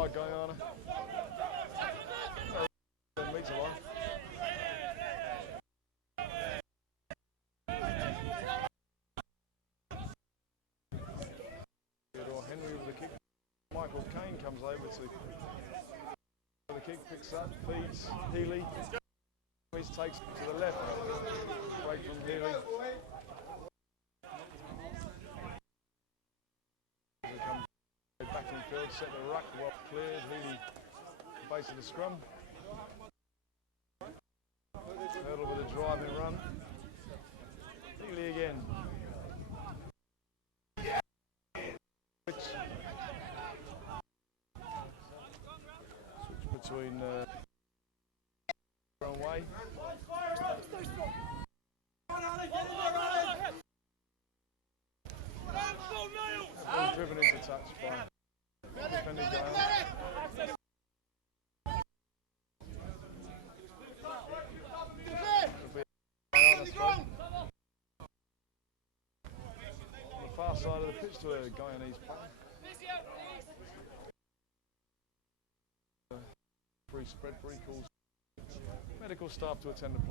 by Guyana. 10 metre line. Henry with the kick. Michael Kane comes over to the kick, picks up, feeds Healy. He takes it to the left. Break from Healy. Back in field, set the ruck, well cleared. Healy, base of the scrum. Hurdle with a driving run. Healy again. Switch between way. Driven into touch by defending Guyana. On the far side of the pitch to a Guyanese player. Free spread, free calls. Medical staff to attend the play.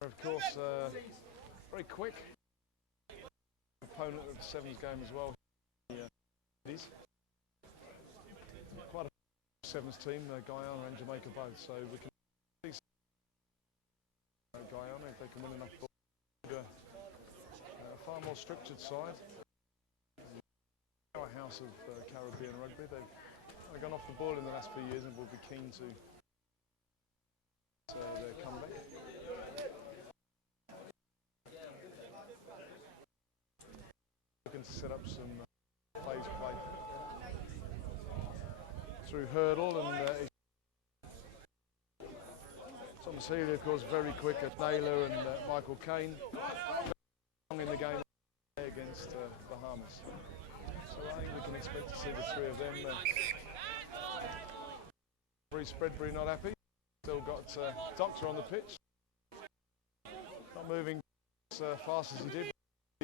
Of course, very quick opponent of the Sevens game as well. It is quite a Sevens team, Guyana and Jamaica both, so we can see Guyana if they can win enough ball. A far more structured side. Powerhouse of Caribbean rugby. They've gone off the ball in the last few years and will be keen to their comeback. Looking to set up some plays play through hurdle and Thomas Healy, of course, very quick at Naylor and Michael Kane. Long in the game against Bahamas. So I think we can expect to see the three of them. Bruce Spreadbury not happy. Still got Doctor on the pitch. Not moving as fast as he did.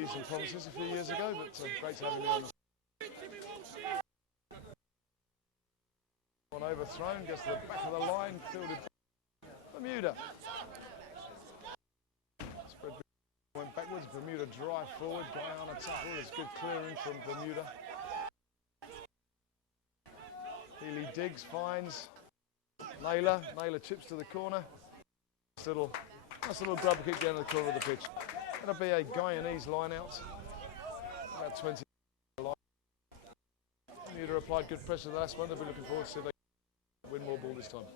Some promises a few years ago, but great to have him on. One overthrown, gets to the back of the line, fielded Bermuda. Spreadbury went backwards, Bermuda drive forward, Guyana tackle, there's good clearing from Bermuda. Healy digs, finds Naylor chips to the corner. Nice little grub kick down to the corner of the pitch. That'll be a Guyanese line out, about 20. Bermuda applied good pressure to the last one. They'll be looking forward to see if they can win more ball this time.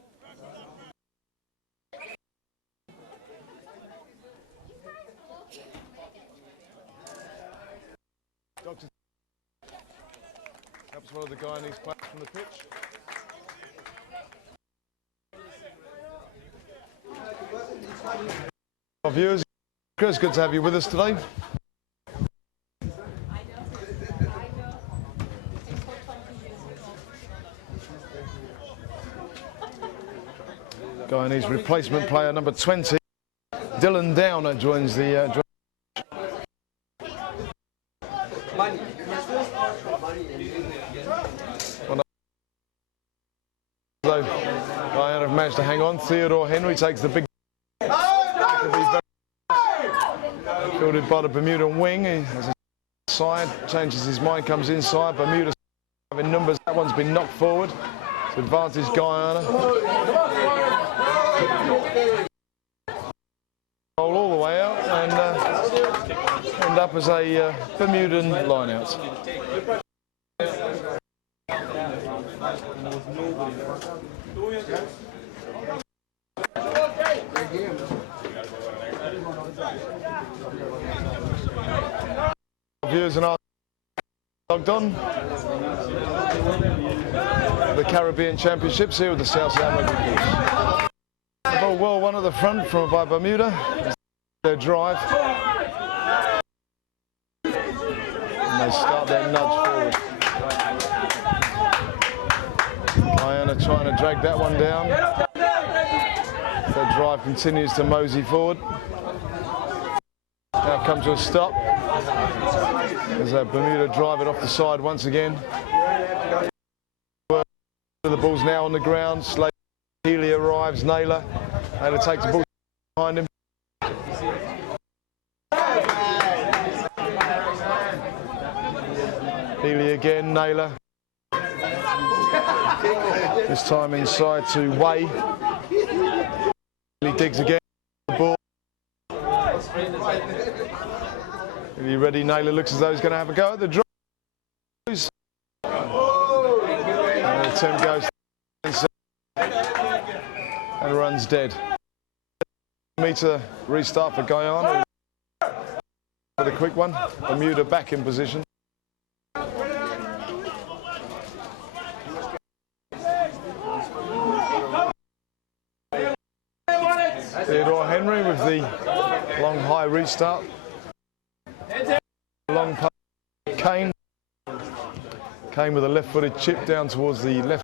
Doctor helps one of the Guyanese players from the pitch. Our viewers, Chris, good to have you with us today. Guyanese replacement player number 20, Dylan Downer, joins the Guyana have managed to hang on. Theodore Henry takes the big fielded by the Bermudan wing. He has a side, changes his mind, comes inside. Bermuda in numbers. That one's been knocked forward. It's advantage Guyana. Roll all the way out and end up as a Bermudan line out. Viewers and our logged on the Caribbean Championships here with the South Sound Rugby Course. Ball well one at the front from by Bermuda. Their drive. And they start their nudge forward. trying to drag that one down. That drive continues to mosey forward. Now come to a stop. As Bermuda drive it off the side once again. The ball's now on the ground. Healy arrives. Naylor takes the ball behind him. Healy again. Naylor. This time inside to Way. He digs again. The ball. Are you ready? Naylor looks as though he's going to have a go at the draw. And the attempt goes inside and runs dead. Meter restart for Guyana. For the quick one. Bermuda back in position. Theodore Henry with the long high restart. Long pass. Kane with a left-footed chip down towards the left.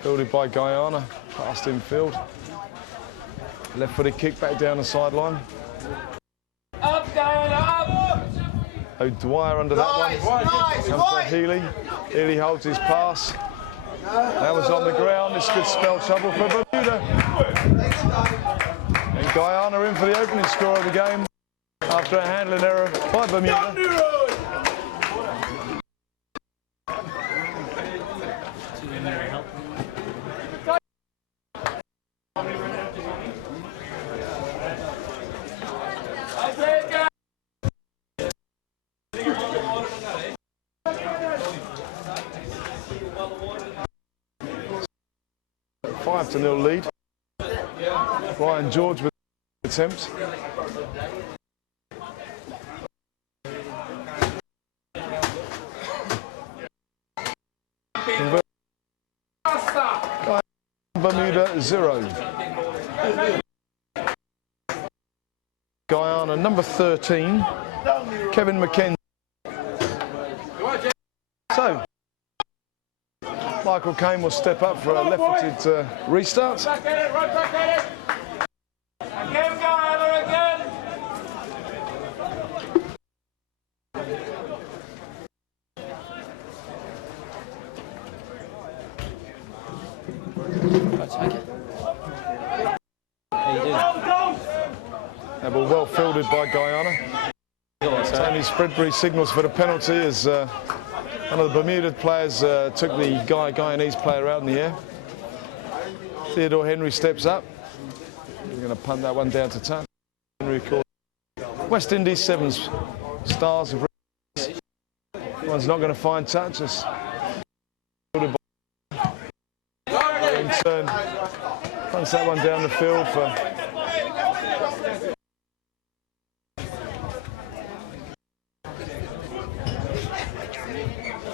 Fielded by Guyana, past infield. Left-footed kick back down the sideline. Up, Guyana, up! O'Dwyer under that one. Comes to Healy. Healy holds his pass. That was on the ground. This could spell trouble for Bermuda. And Guyana in for the opening score of the game after a handling error by Bermuda. 5-0 lead. Ryan George with the attempt. Bermuda 0. Guyana number 13, Kevin McKenzie. So, Michael Kane will step up for a left-footed restart. Back at it, right back at it. Again, Guyana, again. That ball well fielded by Guyana. Tony Spreadbury signals for the penalty as one of the Bermuda players took the Guyanese player out in the air. Theodore Henry steps up. We're going to punt that one down to touch. Henry, of course. West Indies Sevens stars of one's not going to find touch. It's in turn, punts that one down the field for.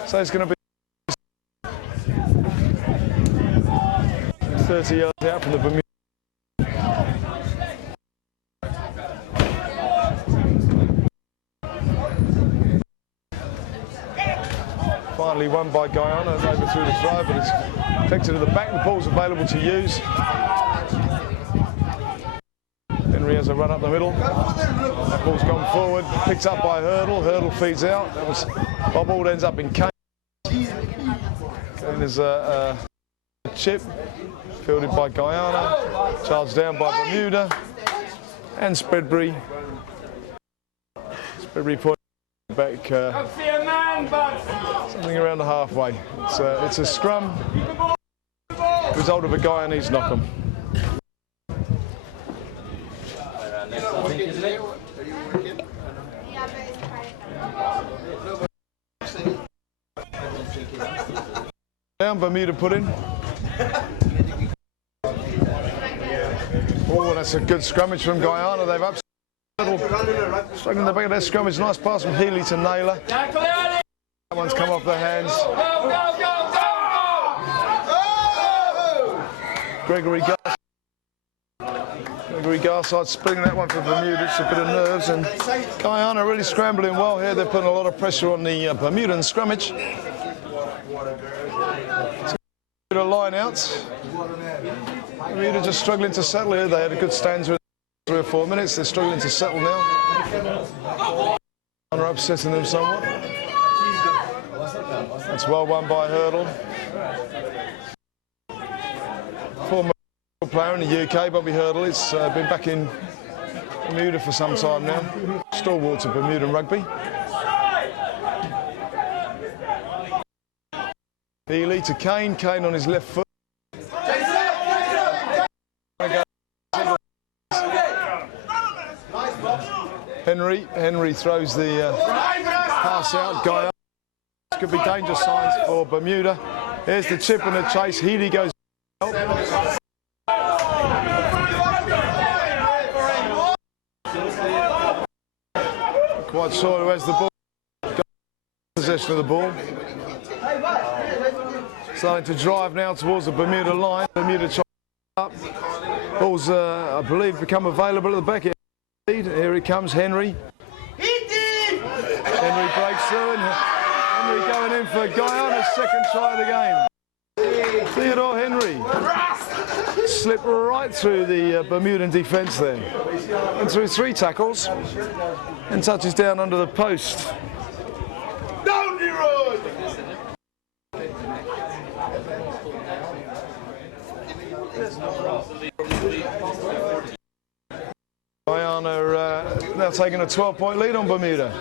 So it's going to be 30 yards out from the Bermuda. Finally won by Guyana, over through the throw, but it's affected at the back. The ball's available to use. Henry has a run up the middle. That ball's gone forward, picked up by Hurdle. Hurdle feeds out. That was bobbled, ends up in Kane. And there's a chip fielded by Guyana, charged down by Bermuda, and Spreadbury. Spreadbury point back something around the halfway. It's a scrum. Result of a Guyanese knock-on. Down, Bermuda put in. Oh, that's a good scrummage from Guyana. They've upset struggling in the back of their scrummage. Nice pass from Healy to Naylor. That one's come off their hands. Gregory Garside splitting that one for Bermuda. It's a bit of nerves, and Guyana really scrambling well here. They're putting a lot of pressure on the Bermudan scrummage. Bermuda line out. Bermuda just struggling to settle here. They had a good stanza in 3 or 4 minutes. They're struggling to settle now. They're upsetting them somewhat. That's well won by Hurdle. Former player in the UK, Bobby Hurdle. It's been back in Bermuda for some time now. Stalwart of Bermudan rugby. Healy to Kane. Kane on his left foot. Henry throws the pass out. Guyana. Could be danger signs for Bermuda. Here's the chip and the chase. Healy goes. Quite sure who has the ball. Possession of the ball. Starting to drive now towards the Bermuda line. Bermuda chops up. Ball's, I believe, become available at the back. Here he comes, Henry. Henry breaks through, and Henry going in for Guyana's second try of the game. Theodore Henry slipped right through the Bermudan defence there, and through 3 tackles, and touches down under the post. Down the road. Guyana now taking a 12-point lead on Bermuda.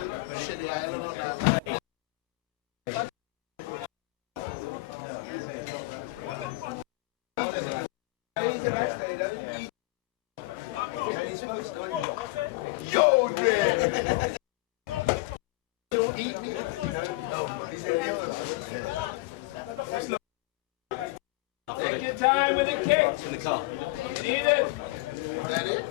Take your time with the kick. In the car. You need it. Is that it?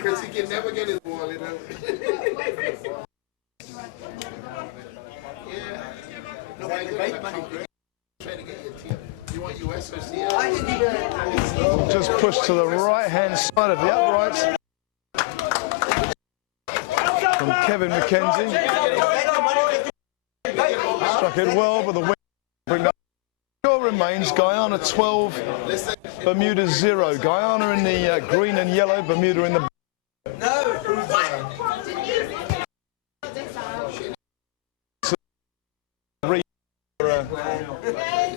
Chris, he can never get his ball, you know. Yeah. Nobody can try to get your team. You want US or CL? Just pushed to the right-hand side of the uprights from Kevin McKenzie. Struck it well, but the wing bring up. Score remains Guyana 12, Bermuda 0. Guyana in the green and yellow, Bermuda in the.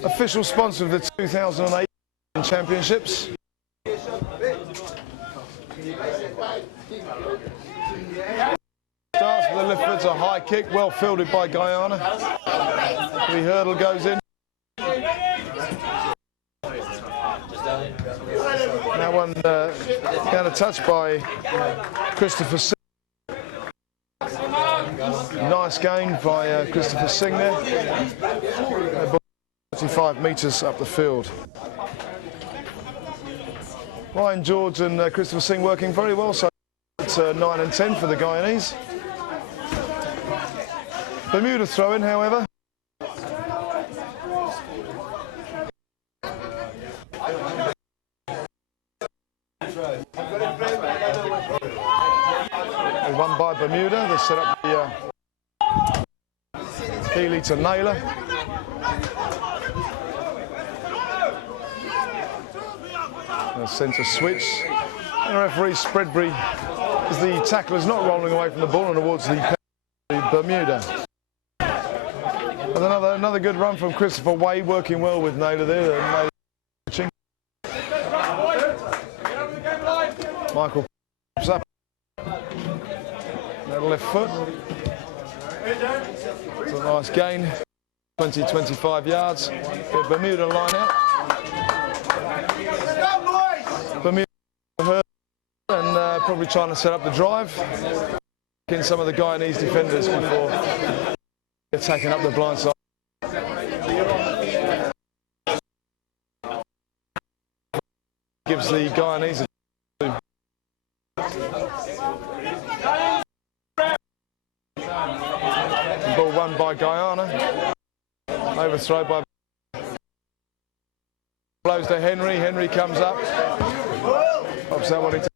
Official sponsor of the 2008 Championships. Starts with the left foot, a high kick, well fielded by Guyana. The hurdle goes in. Now one counter touch by Christopher Singh. Nice gain by Christopher Singh there. 35 metres up the field. Ryan George and Christopher Singh working very well, so it's 9 and 10 for the Guyanese. Bermuda throw in, however. Won by Bermuda. They set up the Healy to Naylor. Centre switch. And the referee Spreadbury, as the tackler is not rolling away from the ball and towards the Bermuda. And another good run from Christopher Wade, working well with Naylor there. Michael up. That left foot. It's a nice gain. 20-25 yards. The Bermuda line out. Bermuda and probably trying to set up the drive in some of the Guyanese defenders before attacking up the blind side. Gives the Guyanese a won by Guyana. Overthrow by... Blows to Henry. Henry comes up. Pops that one into...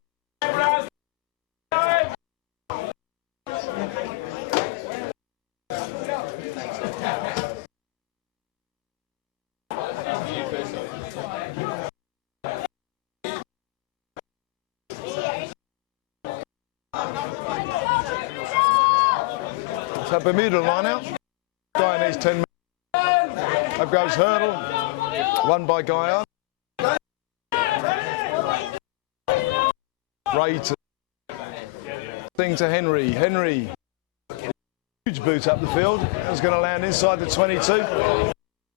So Bermuda line out. Guyanese 10 minutes. Up goes hurdle. Won by Guyana. Ray to thing to Henry. Henry. Huge boot up the field. That's going to land inside the 22.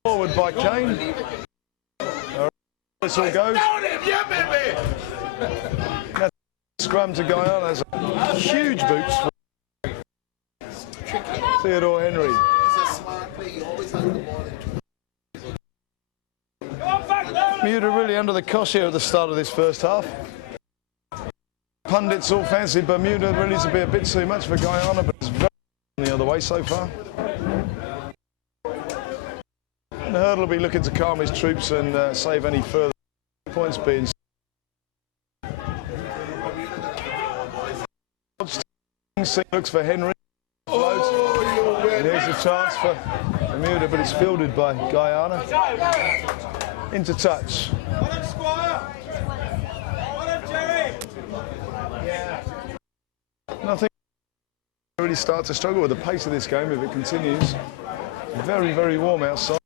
Forward by Kane. Whistle goes. That's scrum to Guyana. That's a huge boots. Theodore Henry. Bermuda really under the cosh here at the start of this first half. Pundits all fancy Bermuda really to be a bit too much for Guyana, but it's very the other way so far. And the hurdle will be looking to calm his troops and save any further points being. Looks for Henry. And here's a chance for Bermuda, but it's fielded by Guyana. Into touch. And I think we'll really start to struggle with the pace of this game if it continues. Very, very warm outside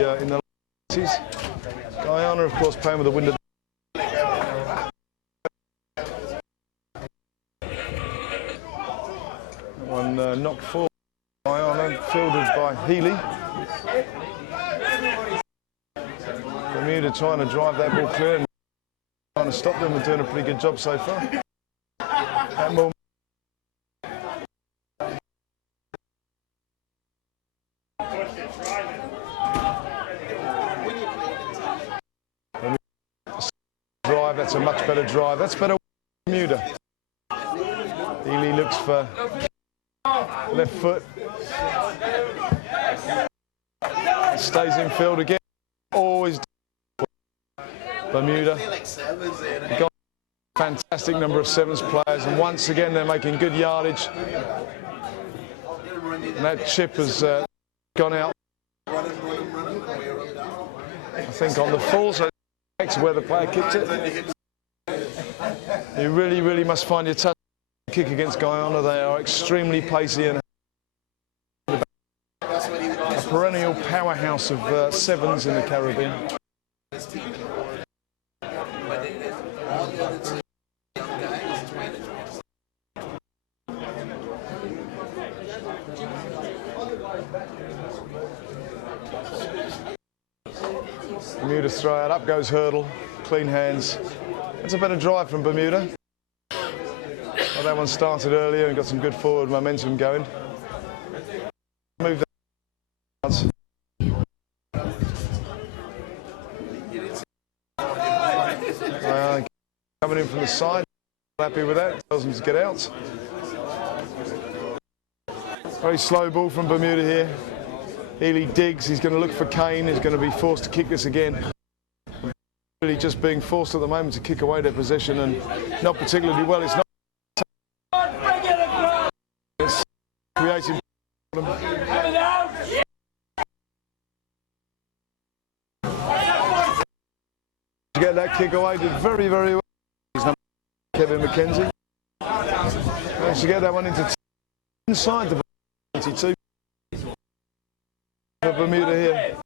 in the 90s. Guyana, of course, playing with the wind of one knocked forward. Guyana, fielded by Healy. Bermuda trying to drive that ball clear and trying to stop them and doing a pretty good job so far. That ball. Drive, that's a much better drive. That's better Bermuda. Healy looks for left foot. Stays in field again. Always Bermuda. Got a fantastic number of sevens players, and once again they're making good yardage. And that chip has gone out, I think, on the full, so it's where the player kicked it. You really, really must find your touch kick against Guyana. They are extremely pacey and a perennial powerhouse of sevens in the Caribbean. Bermuda throw out, up goes hurdle, clean hands. That's a better drive from Bermuda. Well, that one started earlier and got some good forward momentum going. Move that. Coming in from the side, happy with that, tells them to get out. Very slow ball from Bermuda here. Healy digs, he's going to look for Kane, he's going to be forced to kick this again. Really just being forced at the moment to kick away their possession, and not particularly well. It's not. It's creating problem. To get that kick away, did very, very well. Kevin McKenzie. Managed to get that one into inside the 22. For Bermuda here.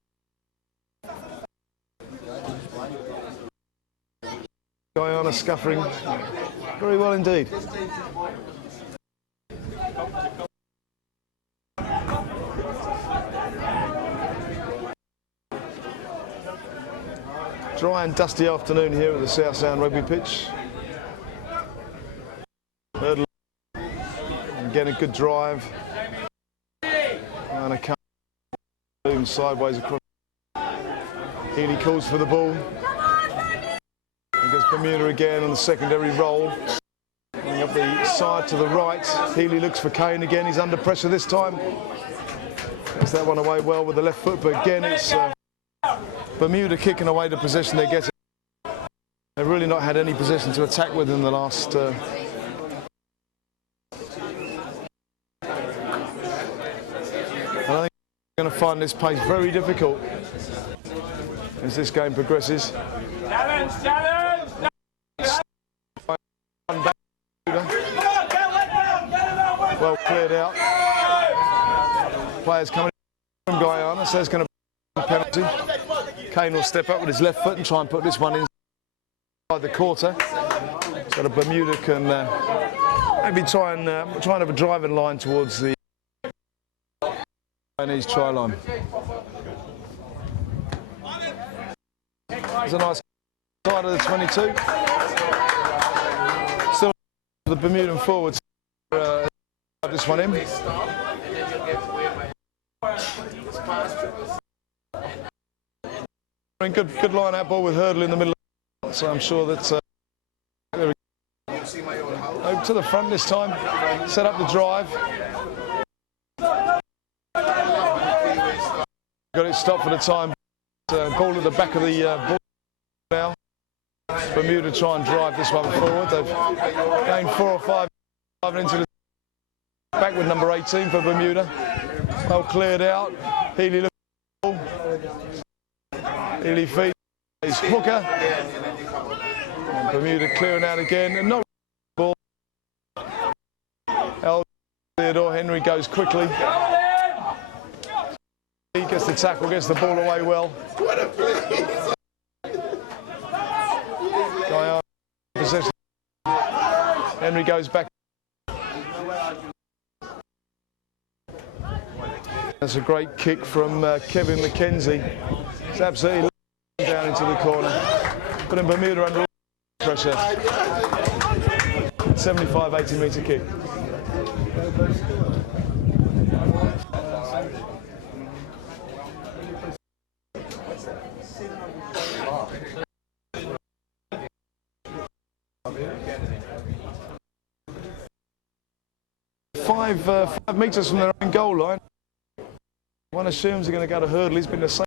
Guyana scuffering very well indeed. Dry and dusty afternoon here at the South Sound rugby pitch. Hurdle and get a good drive. And a cut sideways across. Healy calls for the ball. And goes Bermuda again on the secondary roll. Coming up the side to the right. Healy looks for Kane again. He's under pressure this time. Gets that one away well with the left foot, but again it's Bermuda kicking away the possession they're getting. They've really not had any possession to attack with in the last. I think they're going to find this pace very difficult as this game progresses. Challenge, challenge! Well cleared out. Players coming from Guyana, so it's going to be a penalty. Kane will step up with his left foot and try and put this one inside the quarter, so that Bermuda can maybe try and have a driving line towards the Chinese try line. There's a nice side of the 22. Still the Bermudan forwards this one in. Good line out ball with Hurdle in the middle, so I'm sure that over to the front this time, set up the drive. Got it stopped for the time. Ball at the back of the ball now. Bermuda try and drive this one forward. They've gained 4 or 5 into the back with number 18 for Bermuda. Well cleared out. Healy looks at the ball. Healy feeds his hooker. And Bermuda clearing out again. And not ball. Theodore Henry goes quickly. He gets the tackle, gets the ball away well. Guyana possession. Henry goes back. That's a great kick from Kevin McKenzie. It's absolutely down into the corner, putting Bermuda under pressure. 75, 80 metre kick. Five metres from their own goal line. One assumes they're going to go to Hurdle. He's been the same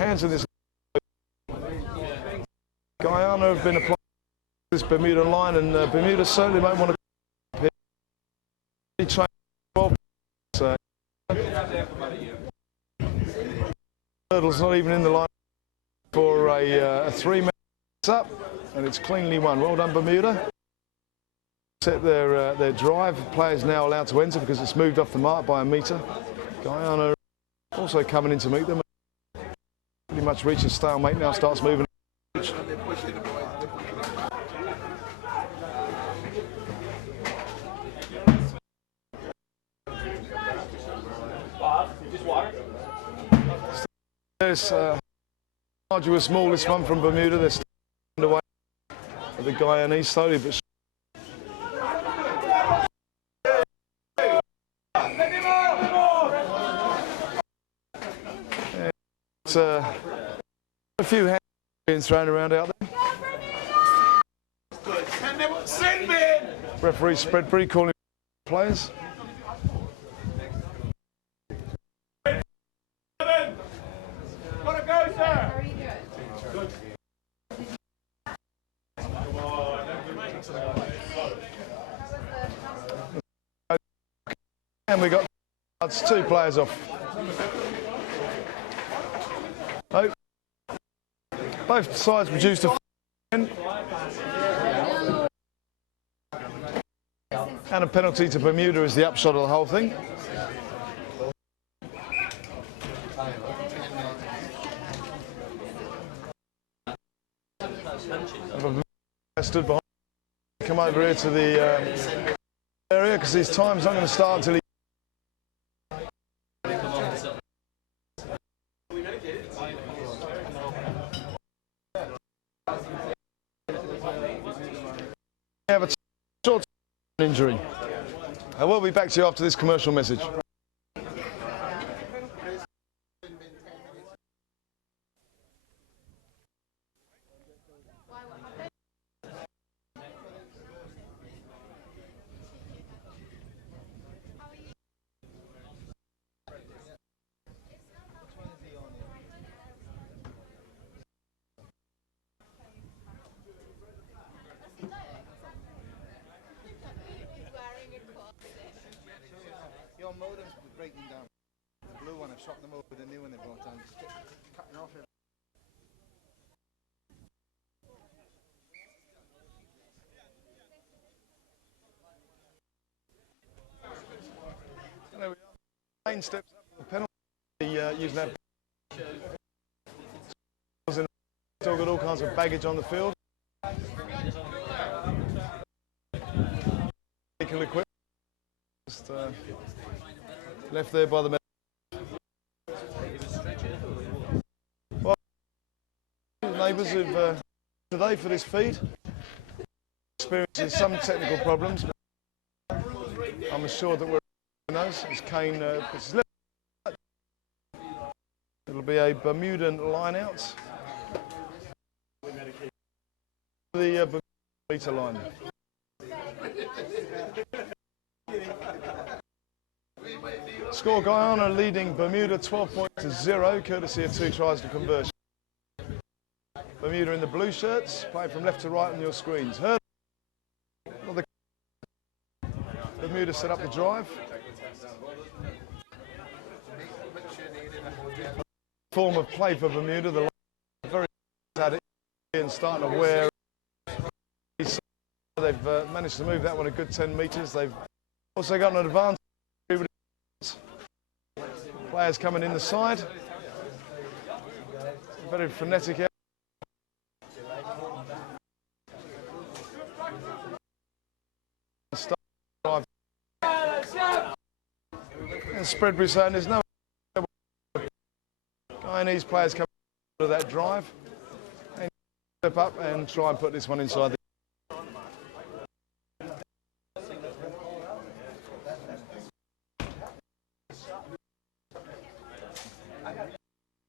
hands in this. Guyana have been applying this Bermuda line, and Bermuda certainly might want to try 12. So Hurdle's not even in the line for a 3-man up, and it's cleanly won. Well done, Bermuda. Set their drive. Players now allowed to enter because it's moved off the mark by a metre. Guyana also coming in to meet them. Pretty much reaches stalemate now, starts moving. There's arduous maul, this one from Bermuda. They're still underway at the Guyanese slowly but a few hands being thrown around out there. Referee Spreadbury calling players. And we got 2 players off. Oh. Both sides produced a and a penalty to Bermuda is the upshot of the whole thing. I stood behind. Come over here to the area because his time's not going to start until he. Have a short injury. I will be back to you after this commercial message. Your modem's breaking down. The blue one, I've swapped them over with the new one they brought down. Just cutting off it. There we are. Lane steps up for the penalty, using that. Still got all kinds of baggage on the field. Vehicle equipment just left there by the well, neighbours who've today for this feed experiencing some technical problems. But I'm assured that we're in those. It's Kane. It'll be a Bermudan line out. The Bermuda line. Score Guyana leading Bermuda 12-0, courtesy of 2 tries to conversion. Bermuda in the blue shirts, playing from left to right on your screens. Bermuda set up the drive. Form of play for Bermuda, the line very had it and starting to wear. They've managed to move that one a good 10 metres. They've also got an advantage. Players coming in the side. Very frenetic. And Spreadbury saying there's no Guyanese players coming to that drive. And step up and try and put this one inside the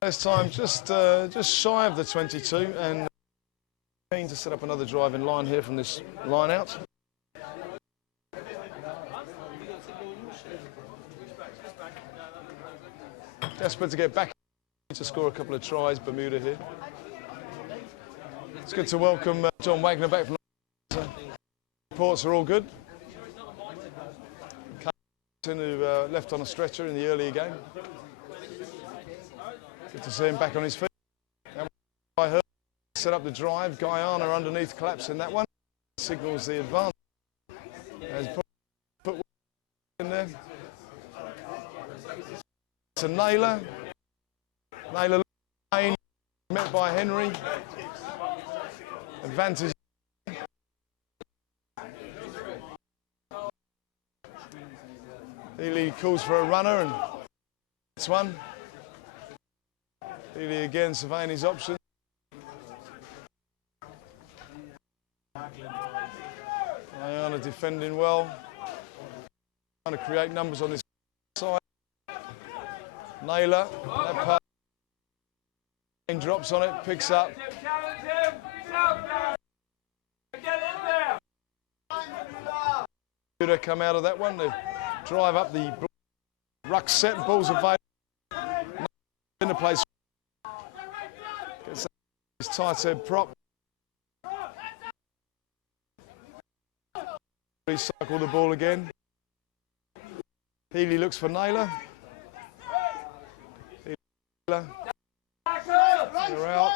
First time just shy of the 22 and keen to set up another drive in line here from this line out. Desperate to get back to score a couple of tries, Bermuda here. It's good to welcome John Wagner back from reports are all good. Who left on a stretcher in the earlier game. Good to see him back on his feet. And I heard set up the drive. Guyana underneath collapsing that one. Signals the advance. Has put in there. To Naylor. Naylor met by Henry. Advantage. Healy calls for a runner and it's one. Healy again surveying his options. Guyana defending well. Trying to create numbers on this side. Naylor, that part drops on it, picks up. Come out of that one. They drive up the ruck set, balls available. In the place. Gets his tight head prop. Recycle the ball again. Healy looks for Naylor. Naylor. They're out.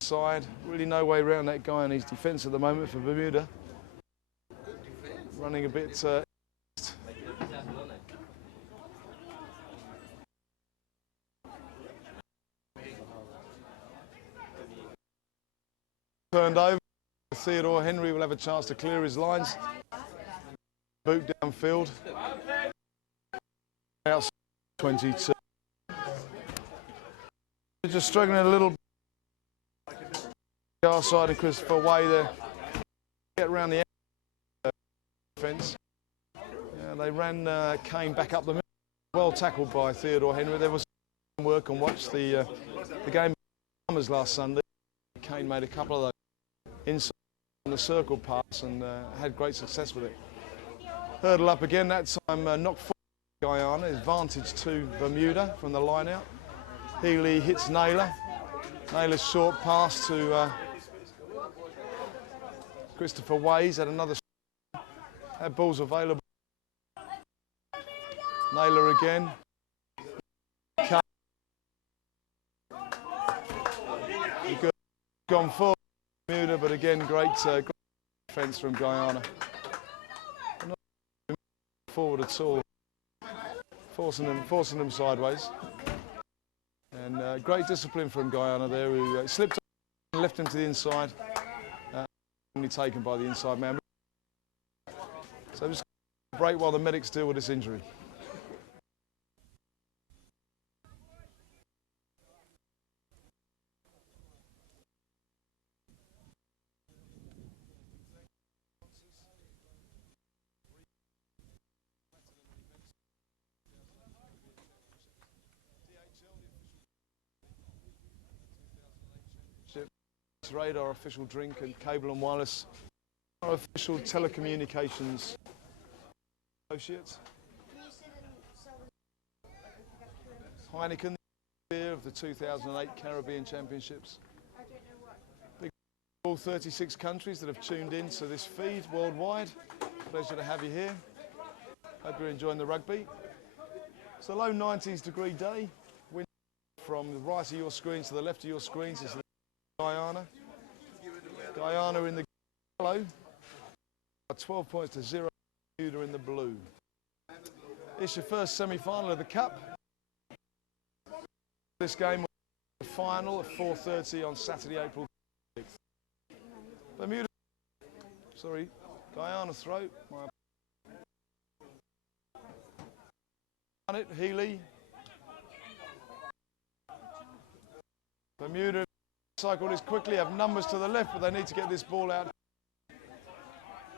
Side. Really no way around that guy and his defence at the moment for Bermuda. Running a bit. Turned over. Theodore Henry will have a chance to clear his lines. Boot downfield. Outside 22. They're just struggling a little. Our side of Christopher Way there. Get around the fence. Yeah, they ran Kane back up the middle. Well tackled by Theodore Henry. There was some work and watch the game last Sunday. Kane made a couple of those inside on the circle pass and had great success with it. Hurdle up again, that time knocked forward Guyana, advantage to Bermuda from the line out. Healy hits Naylor. Naylor's short pass to Christopher Ways had another had balls available. Naylor again. Gone forward, Bermuda, but again, great defence from Guyana. Not forward at all, forcing them sideways. And great discipline from Guyana there, who slipped and left him to the inside. Only taken by the inside man. So just break while the medics deal with this injury. Radar official drink and cable and wireless our official telecommunications associates. Heineken, beer of the 2008 Caribbean Championships. Big all 36 countries that have tuned in to this feed worldwide. Pleasure to have you here. Hope you're enjoying the rugby. It's a low 90s degree day. Wind from the right of your screen to the left of your screens is Guyana. Guyana in the yellow, 12 points to 0, Bermuda in the blue. It's your first semi-final of the Cup. This game will be the final at 4:30 on Saturday, April 6th. Bermuda, Guyana throw. On it, Healy. Bermuda cycle this quickly, have numbers to the left, but they need to get this ball out.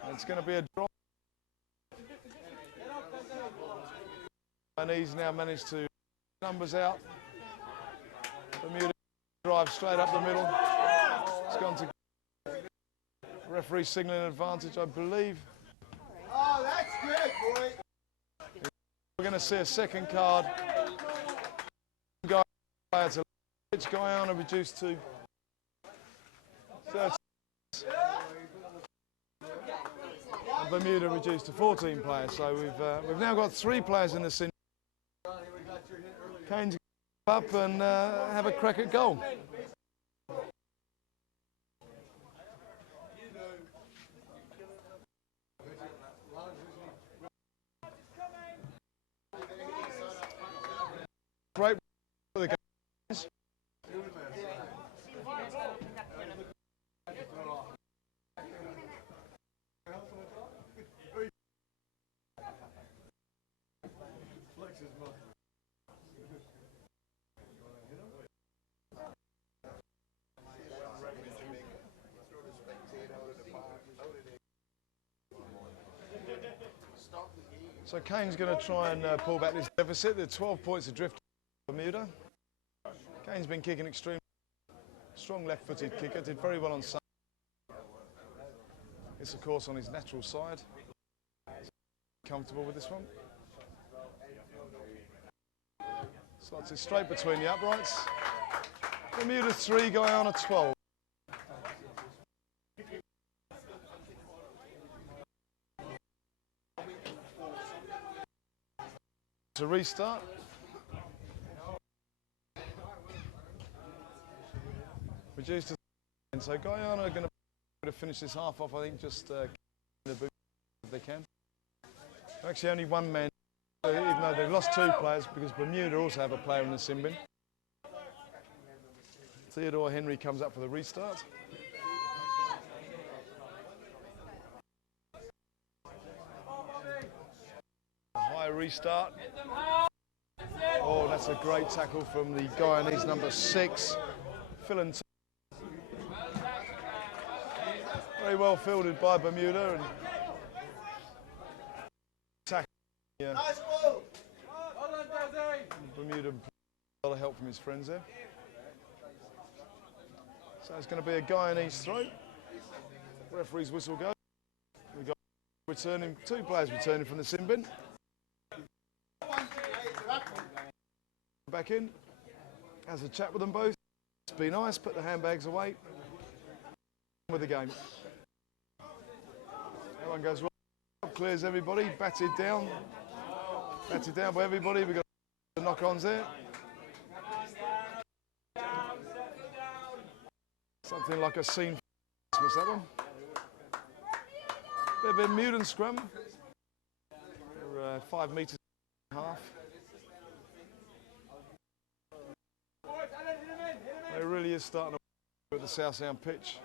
And it's going to be a drop. And he's now managed to numbers out. Bermuda drive straight up the middle. It's gone to referee signaling advantage, I believe. Oh, that's good, boy. We're going to see a second card. Guyana reduced to 30. And Bermuda reduced to 14 players. So we've now got 3 players in the sin. Kane's up and have a crack at goal. Great for the guys. So Kane's going to try and pull back this deficit. They're 12 points adrift from Bermuda. Kane's been kicking extremely strong left-footed kicker, did very well on Sunday. It's of course on his natural side. Comfortable with this one. Slots it straight between the uprights. Bermuda 3, Guyana 12. To restart. Reduced to, and so Guyana are going to finish this half off, I think, just in the boot if they can. Actually, only one man, even though they've lost 2 players, because Bermuda also have a player in the sin bin. Theodore Henry comes up for the restart. A high restart. Oh, that's a great tackle from the Guyanese number 6, Phil. Very well fielded by Bermuda and tackle. Yeah. Bermuda a lot of help from his friends there. So it's going to be a Guyanese throw. Referee's whistle goes. We've got returning 2 players returning from the sin bin. Back in. Has a chat with them both. Be nice. Put the handbags away. With the game. One goes right, clears everybody, batted down by everybody. We've got the knock-ons there. Something like a scene. What's that one? Bit of Bermudan scrum. They're 5 metres and a half. It really is starting to with the South Sound pitch.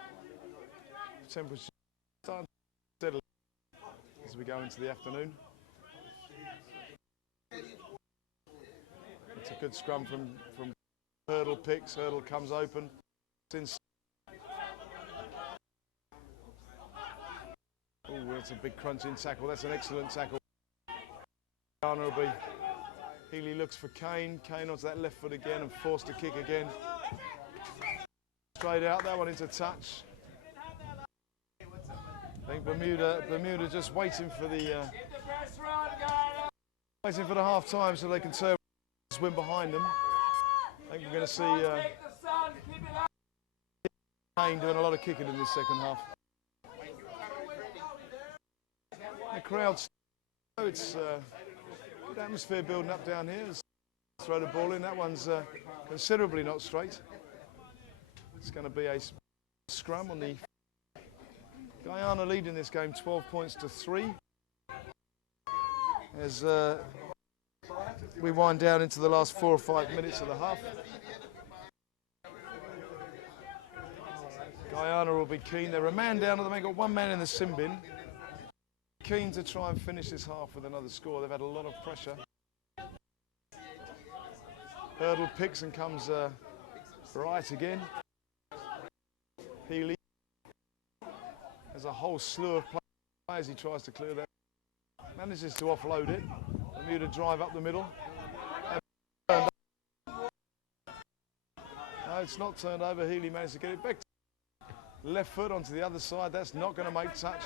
Temperature starting to settle as we go into the afternoon. It's a good scrum from Hurdle picks. Hurdle comes open. Oh, that's a big crunching tackle. That's an excellent tackle. Guyana will be. Healy looks for Kane. Kane onto that left foot again and forced to kick again. Straight out, that one into touch. I think Bermuda just waiting for the half time so they can turn swim behind them. I think we're going to see Kane doing a lot of kicking in this second half. The crowd, it's good atmosphere building up down here. Let's throw the ball in. That one's considerably not straight. It's going to be a scrum on the Guyana leading this game 12 points to 3. As we wind down into the last 4 or 5 minutes of the half. Guyana will be keen. They're a man down, they've got one man in the sin bin. Keen to try and finish this half with another score. They've had a lot of pressure. Hurdle picks and comes right again. Healy has a whole slew of players he tries to clear that. Manages to offload it. Bermuda drive up the middle. No, it's not turned over. Healy managed to get it back. Left foot onto the other side. That's not going to make touch.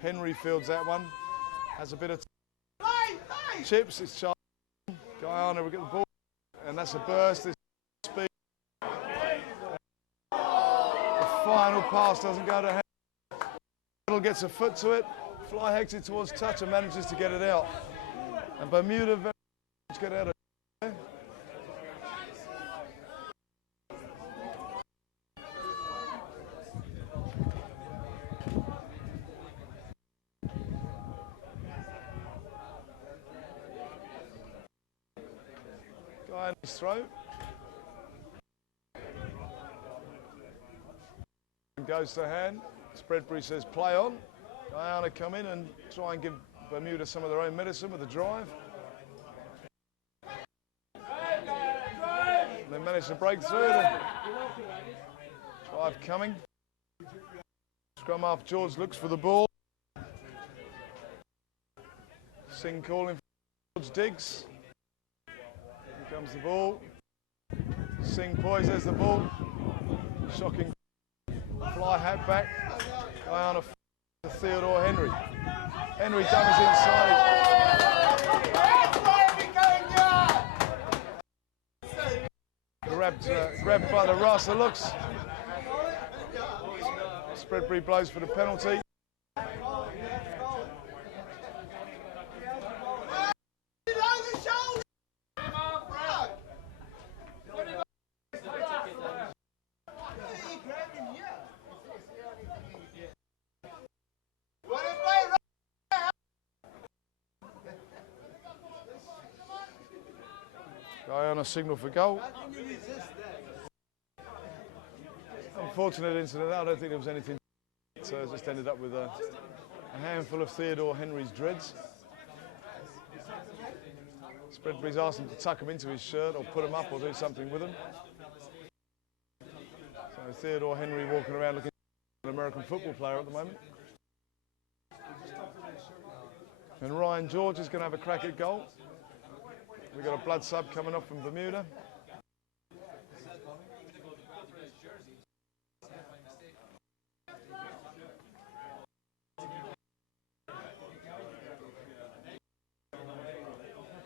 Henry fields that one. Has a bit of chips. It's Charles. Guyana will get the ball. And that's a burst. This speed. The final pass doesn't go to Henry. Gets a foot to it. Fly hacks it towards touch and manages to get it out. And Bermuda very much get out of there. Guyana's throw. And goes to hand. Spreadbury says play on. Guyana come in and try and give Bermuda some of their own medicine with a drive. They manage to break through. Drive coming. Scrum half George looks for the ball. Singh calling for George digs. Here comes the ball. Singh poised, there's the ball. Shocking fly hat back. Guyana to Theodore Henry. Henry dummies inside. Grabbed by the Rasa looks. Spreadbury blows for the penalty. Guyana signal for goal. Unfortunate incident. I don't think there was anything. So it just ended up with a handful of Theodore Henry's dreads. Spreadbury's asked him to tuck him into his shirt or put him up or do something with him. So Theodore Henry walking around looking like an American football player at the moment. And Ryan George is going to have a crack at goal. We've got a blood sub coming off from Bermuda.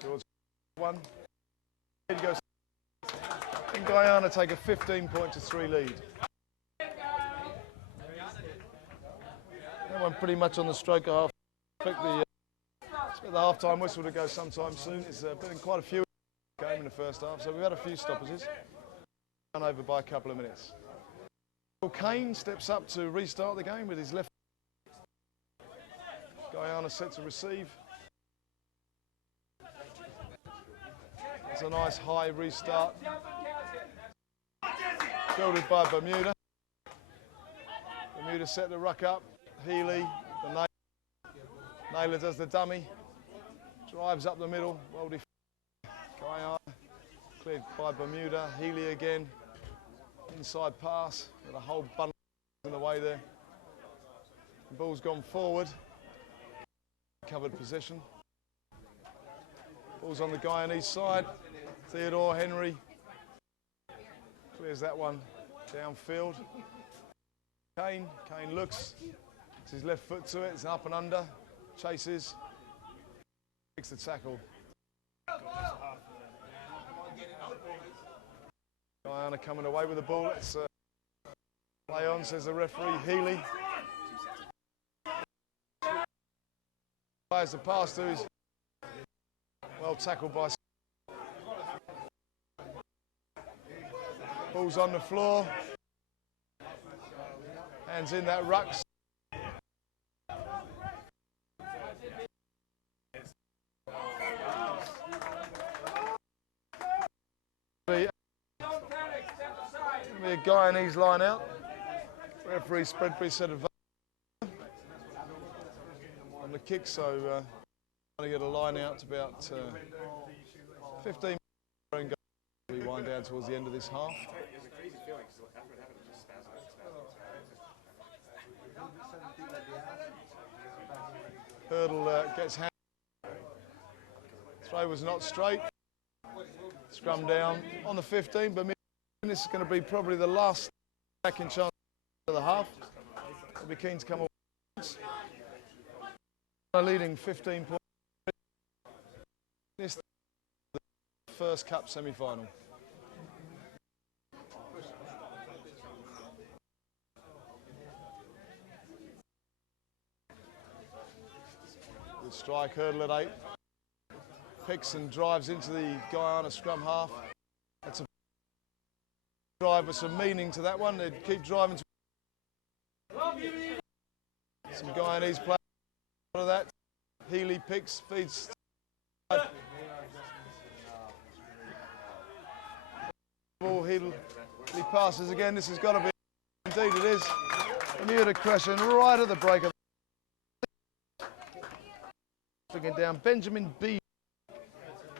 George one. He goes. And Guyana take a 15-3 lead. That one pretty much on the stroke of half. Expect the half-time whistle to go sometime soon. It's been quite a few game in the first half, so we've had a few stoppages. Run over by a couple of minutes. Kane steps up to restart the game with his left. Guyana set to receive. It's a nice high restart. Fielded by Bermuda. Bermuda set the ruck up. Healy, the Naylor does the dummy. Drives up the middle. Well defended. Guyana cleared by Bermuda. Healy again. Inside pass. Got a whole bundle in the way there. The ball's gone forward. Covered position. Ball's on the Guyanese side. Theodore Henry clears that one downfield. Kane looks. It's his left foot to it. It's up and under. Chases. Makes the tackle. Guyana coming away with the ball. Let's play on, says the referee. Healy. Plays the pass to his. Well tackled by. Ball's on the floor. Hands in that ruck. Be a Guyanese line out. Referee Spreadbury said advantage on the kick, so trying to get a line out to about 15 minutes. We wind down towards the end of this half. Hurdle gets hand. Throw was not straight. Scrum down on the 15, but this is going to be probably the last second chance of the half. They'll be keen to come away. Leading 15 points. This is the first cup semi-final. Good strike, hurdle at 8. Picks and drives into the Guyana scrum half. That's a drive with some meaning to that one. They'd keep driving. Some Guyanese players out of that. Healy picks, feeds. Ball, he passes again. This has got to be. Indeed, it is. Bermuda crashing right at the break of. Down. Benjamin B.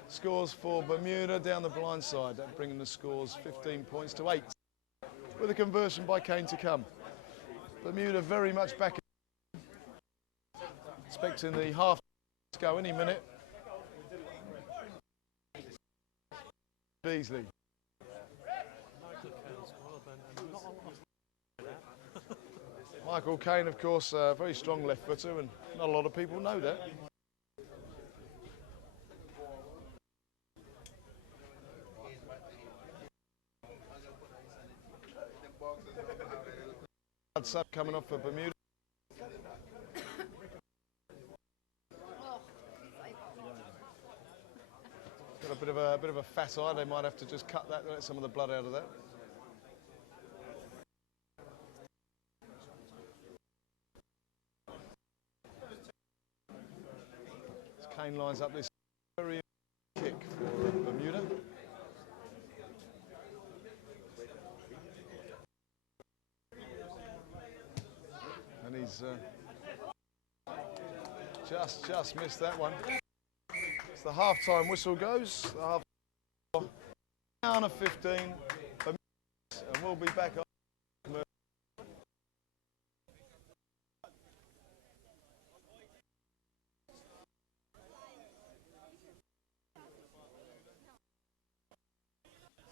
Scores for Bermuda down the blind side. That bringing the scores 15 points to 8. With a conversion by Kane to come. Bermuda very much back. Expecting the half to go any minute. Beasley. Michael Kane, of course, a very strong left footer, and not a lot of people know that. Sub coming off for Bermuda. Got a bit of a fat eye. They might have to just cut that, let some of the blood out of that. Kane lines up this very kick for Bermuda. And he's just missed that one. As the half-time whistle goes, the half down of 15, and we'll be back on.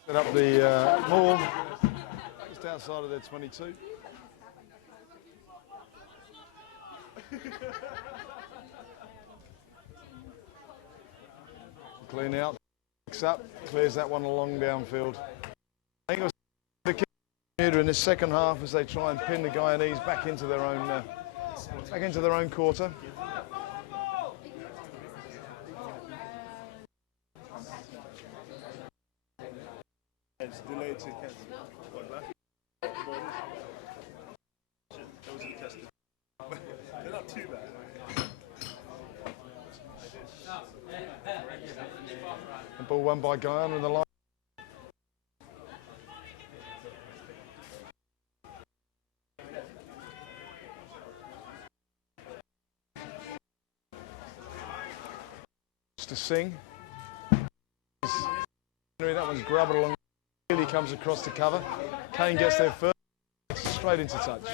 Set up the ball just outside of their 22. Clean out, picks up, clears that one along downfield. I think it was the kick in the second half as they try and pin the Guyanese back into their own Back into their own quarter. It's delayed to cancel. Those are tested. They're not too bad. The ball won by Guyana in the line. To Singh. That one's grabbed along. Really comes across to cover. Kane gets there first. Straight into touch.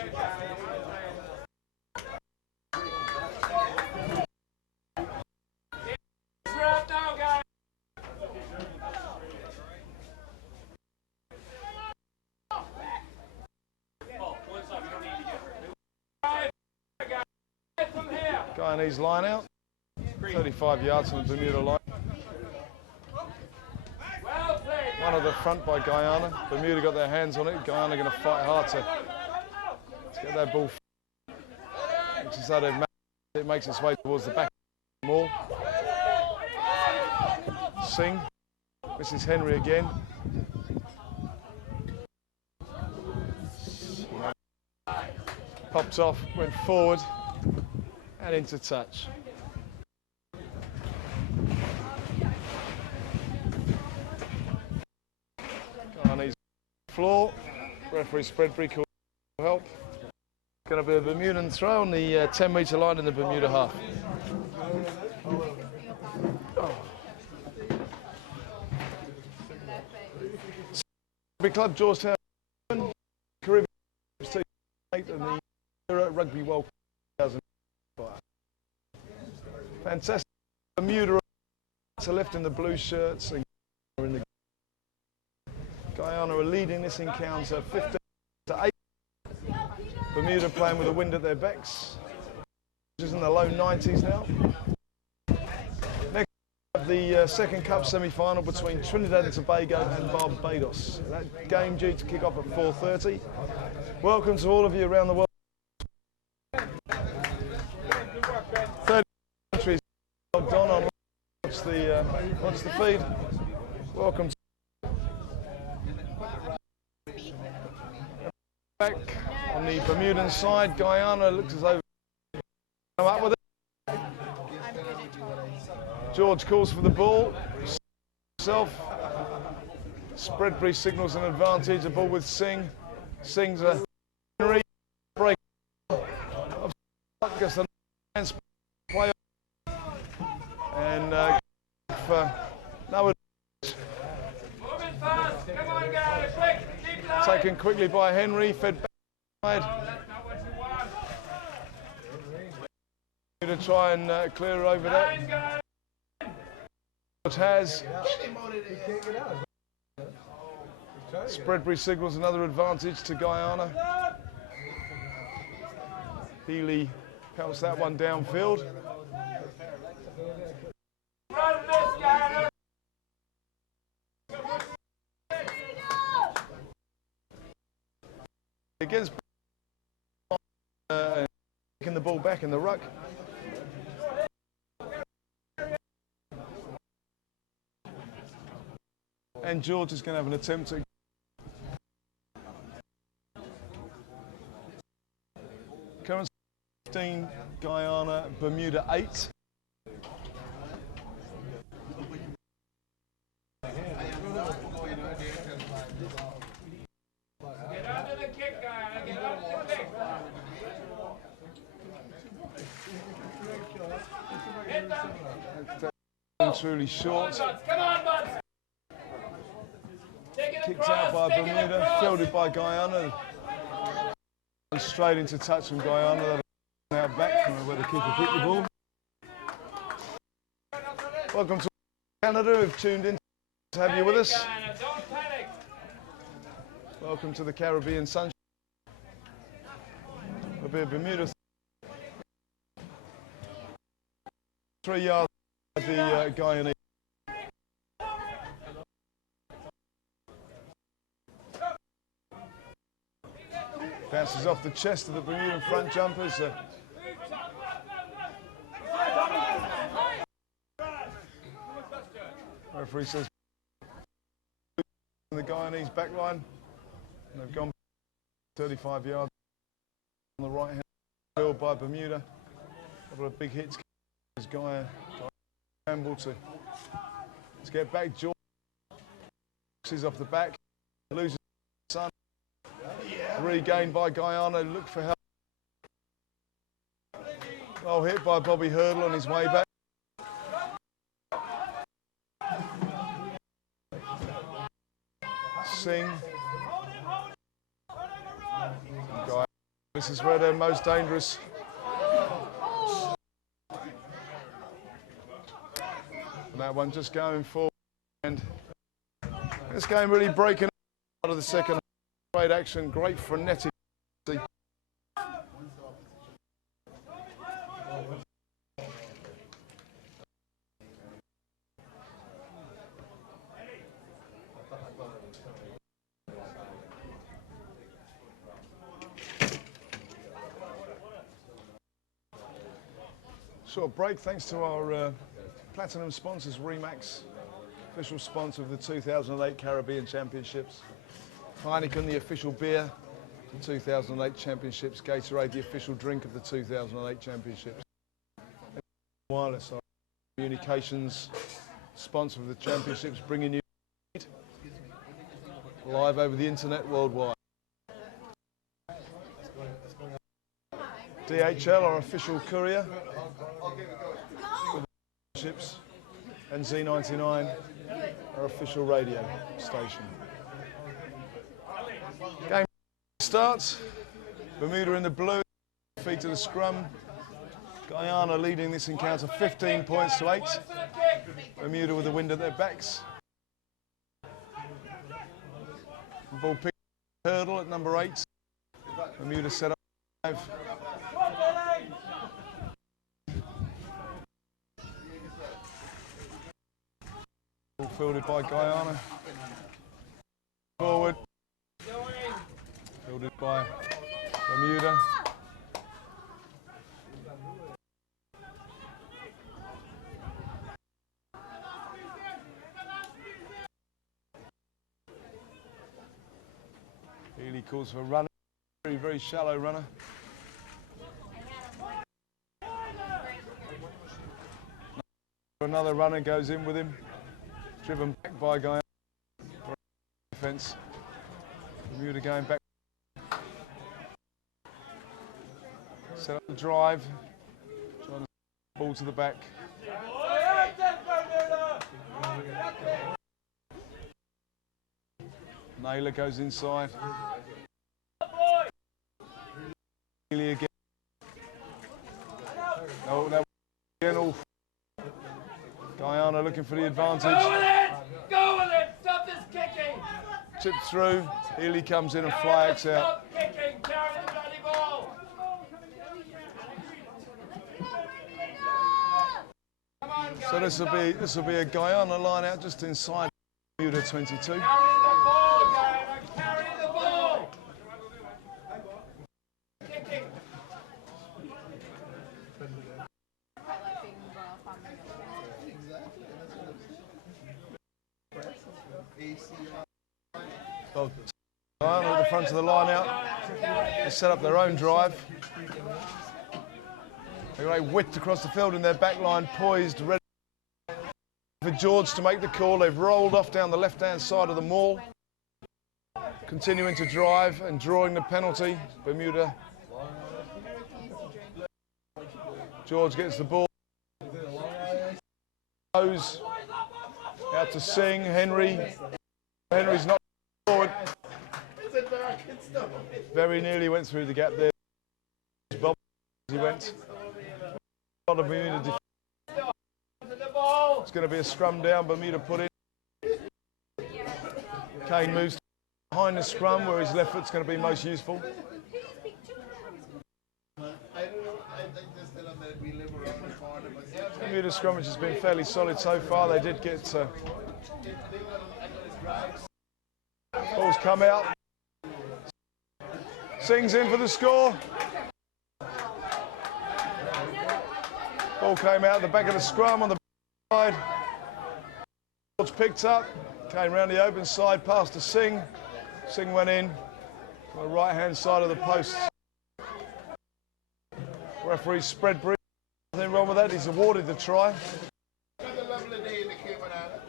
Guyanese line out. 35 yards from the Bermuda line. One at the front by Guyana. Bermuda got their hands on it. Guyana going to fight hard to get that ball. Looks as though it makes its way towards the back more. Singh misses Henry again. Popped off, went forward and into touch. Guyanese floor. Referee Spreadbury called for help. Going to be a Bermudan throw on the 10-metre line in the Bermuda half. Rugby Club, Georgetown, Caribbean and the Rugby World Cup 2005. Fantastic. Bermuda to left in the blue shirts and in the Guyana are leading this encounter 15-8. Bermuda playing with the wind at their backs. Which is in the low 90s now. Next we have the second cup semi-final between Trinidad and Tobago and Barbados. That game due to kick off at 4:30. Welcome to all of you around the world. 30 countries logged on online. Watch the feed. Welcome to back on the Bermudan side. Guyana looks as though come up with it. George calls for the ball. Himself. Spreadbury signals an advantage. A ball with Singh. Singh's a break. Gets the hands play and for no taken quickly by Henry, fed back. To try and clear over that. George has. Spreadbury signals another advantage to Guyana. Healy pelts that one downfield. Against taking the ball back in the ruck. And George is going to have an attempt to current 15, Guyana, Bermuda 8. Truly short. Kicked out by Bermuda, fielded by Guyana. And straight into touch from Guyana. Now back from where the keeper kicked the ball. Welcome to Canada, who've tuned in to have you with us. Welcome to the Caribbean sunshine. A bit of Bermuda. 3 yards of the Guyanese. Bounces off the chest of the Bermudan front jumpers. Referee says in the Guyanese back line. And they've gone 35 yards on the right hand field by Bermuda. A couple of big hits. Guy Campbell to get back. George is off the back. Loses son. Regained by Guyana. Look for help. Well hit by Bobby Hurdle on his way back. Singh. Guy. This is where they're most dangerous. And that one just going forward. And this game really breaking out of the second. Great action, great frenetic. Short break thanks to our platinum sponsors, Remax, official sponsor of the 2008 Caribbean Championships. Heineken, the official beer of the 2008 Championships. Gatorade, the official drink of the 2008 Championships. Wireless, our communications sponsor of the Championships, bringing you live over the internet worldwide. DHL, our official courier. And Z99, our official radio station. Game starts. Bermuda in the blue, feet to the scrum. Guyana leading this encounter 15 points to 8. Bermuda with the wind at their backs. Ball pick Hurdle at number 8. Bermuda set up 5. Fielded by Guyana. Forward. Fielded by Bermuda. Healy calls for a runner. Very, very shallow runner. Another runner goes in with him. Driven back by Guyana. Defence. Bermuda going back. Set up the drive. Trying to ball to the back. Naylor goes inside. Healy again. Oh, that again all. Guyana looking for the advantage. Go with it! Go with it! Stop this kicking! Chip through. Healy comes in and flags out. Stop kicking! Carry the bloody ball! Come on, guys, So this will be a Guyana line out just inside Bermuda 22. carry the ball, Guyana! Carry the ball! Kicking! Well, Guyana at the front of the line out. They set up their own drive. They're going whipped across the field in their back line, poised, ready for George to make the call. They've rolled off down the left-hand side of the maul. Continuing to drive and drawing the penalty. Bermuda. George gets the ball. Goes out to Singh. Henry's not forward. Very nearly went through the gap there. Bob as he went. A lot of Bermuda. It's going to be a scrum down. Bermuda put in. Kane moves behind the scrum where his left foot's going to be most useful. Bermuda scrummage has been fairly solid so far. They did get balls come out. Singh's in for the score. Ball came out the back of the scrum on the side. George picked up, came round the open side, passed to Singh. Singh went in on the right-hand side of the post. Referee spread breeze. Nothing wrong with that. He's awarded the try. Another lovely day in the Cayman Islands.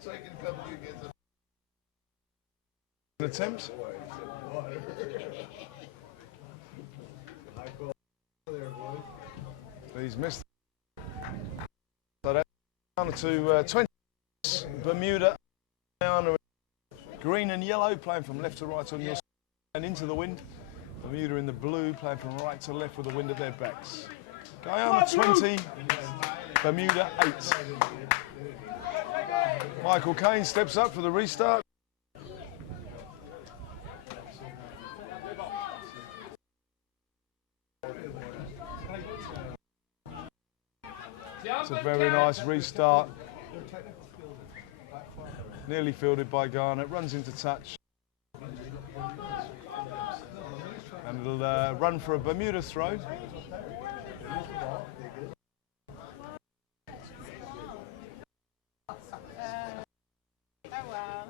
So I can come to you against Attempt. He's missed. So that's down to 20. Bermuda, Guyana, green and yellow, playing from left to right on your side and into the wind. Bermuda in the blue, playing from right to left with the wind at their backs. Guyana 20, Bermuda 8. Michael Caine steps up for the restart. It's a very nice restart. Nearly fielded by Guyana. It runs into touch. And it'll run for a Bermuda throw. Oh wow.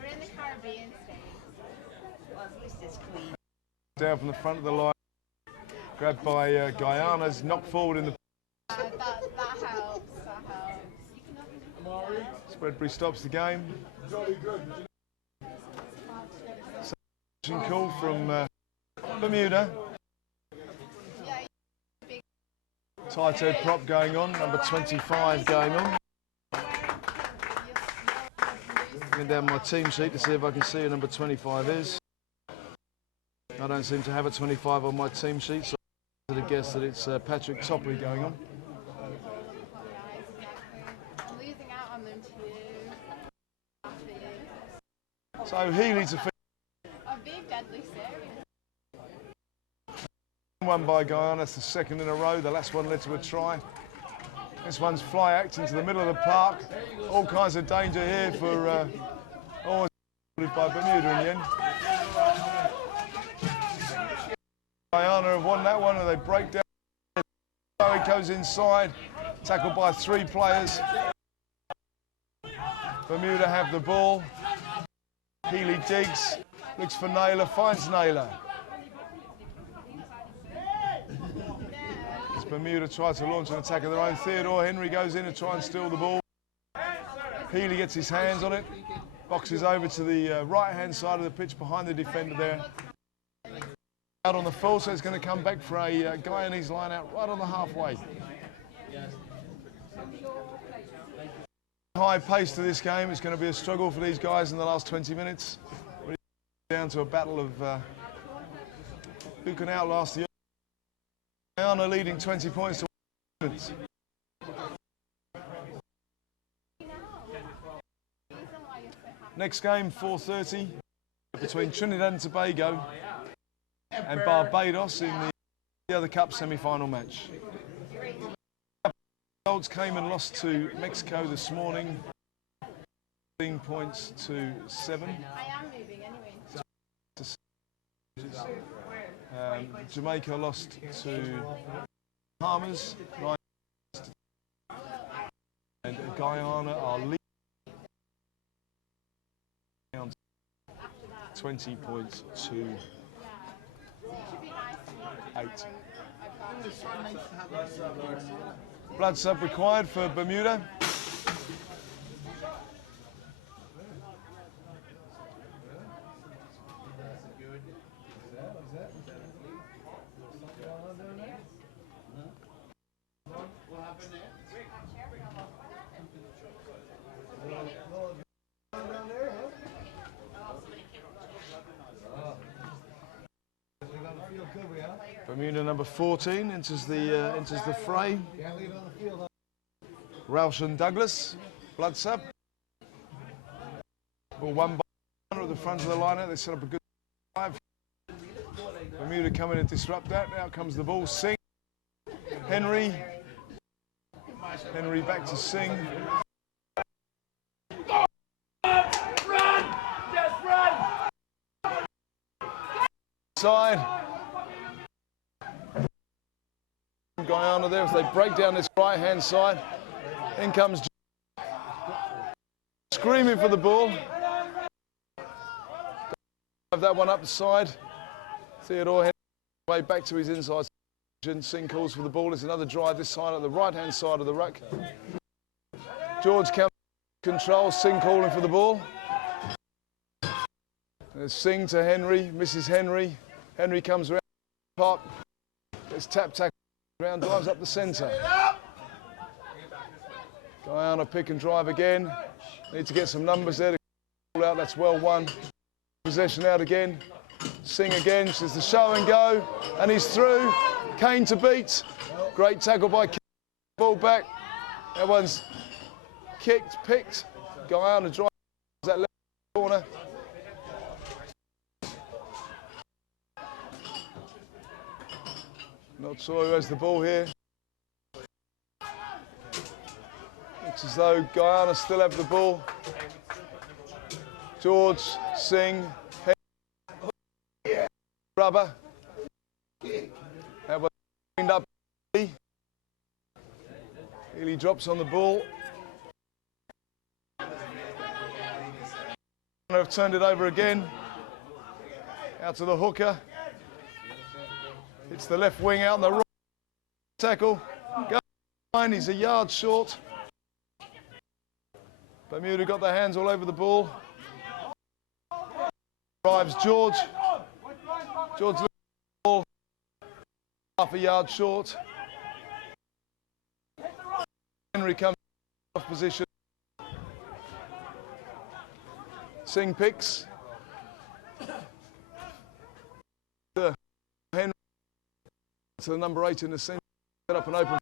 We're in the Caribbean state. Well, at least it's clean. Down from the front of the line. Grabbed by Guyana's, knocked forward in the... That helps, that helps. Spreadbury stops the game. Call from Bermuda. Tight head prop going on, number 25 going on. Looking down my team sheet to see if I can see who number 25 is. I don't seem to have a 25 on my team sheet, so I'm going to guess that it's Patrick Topley going on. I'm losing out on them too. So Healy to feed. I'm being deadly serious. One by Guyana, that's the second in a row. The last one led to a try. This one's fly act into the middle of the park. All kinds of danger here for always by Bermuda in the end. Guyana have won that one and they break down. It goes inside, tackled by 3 players. Bermuda have the ball. Healy digs, looks for Naylor, finds Naylor. As Bermuda try to launch an attack of their own, Theodore Henry goes in to try and steal the ball. Healy gets his hands on it, boxes over to the right-hand side of the pitch behind the defender there. Out on the full, so it's going to come back for a Guyanese line out right on the halfway. High pace to this game. It's going to be a struggle for these guys in the last 20 minutes. We're down to a battle of who can outlast the other. Guyana leading 20 points to 1 minute. Next game, 4:30, between Trinidad and Tobago and Barbados in the other Cup semi-final match. Golds came and lost to Mexico this morning, 15 points to 7. I am moving anyway. Jamaica lost to Bahamas, 9 and Guyana are leading 20 points to 8. Blood sub required for Bermuda. Bermuda number 14 enters the fray. Ralston Douglas, blood sub. Ball won by at the front of the lineup. They set up a good 5. Bermuda come in and disrupt that. Now comes the ball. Singh, Henry back to Singh. side. Guyana there as they break down this right-hand side. In comes screaming for the ball. Have that one up the side. Theodore Henry way back to his inside. Singh calls for the ball. It's another drive this side at the right-hand side of the ruck. George comes control. Singh calling for the ball. There's Singh to Henry. Misses Henry. Henry comes around. Pop. Gets tap tackle. Round drives up the centre. Guyana pick and drive again. Need to get some numbers there to call out. That's well won. Possession out again. Singh again. Says the show and go. And he's through. Kane to beat. Great tackle by Kane. Ball back. That one's kicked, picked. Guyana drives that left corner. Not sure who has the ball here. Looks as though Guyana still have the ball. George, Singh, Rubber. That was cleaned up. Healy drops on the ball. Have turned it over again. Out to the hooker. It's the left wing out on the right. Tackle. Go. He's a yard short. Bermuda got their hands all over the ball. Drives George. George looks at the ball. Half a yard short. Henry comes off position. Singh picks. Henry to the number 8 in the centre. Set up an open.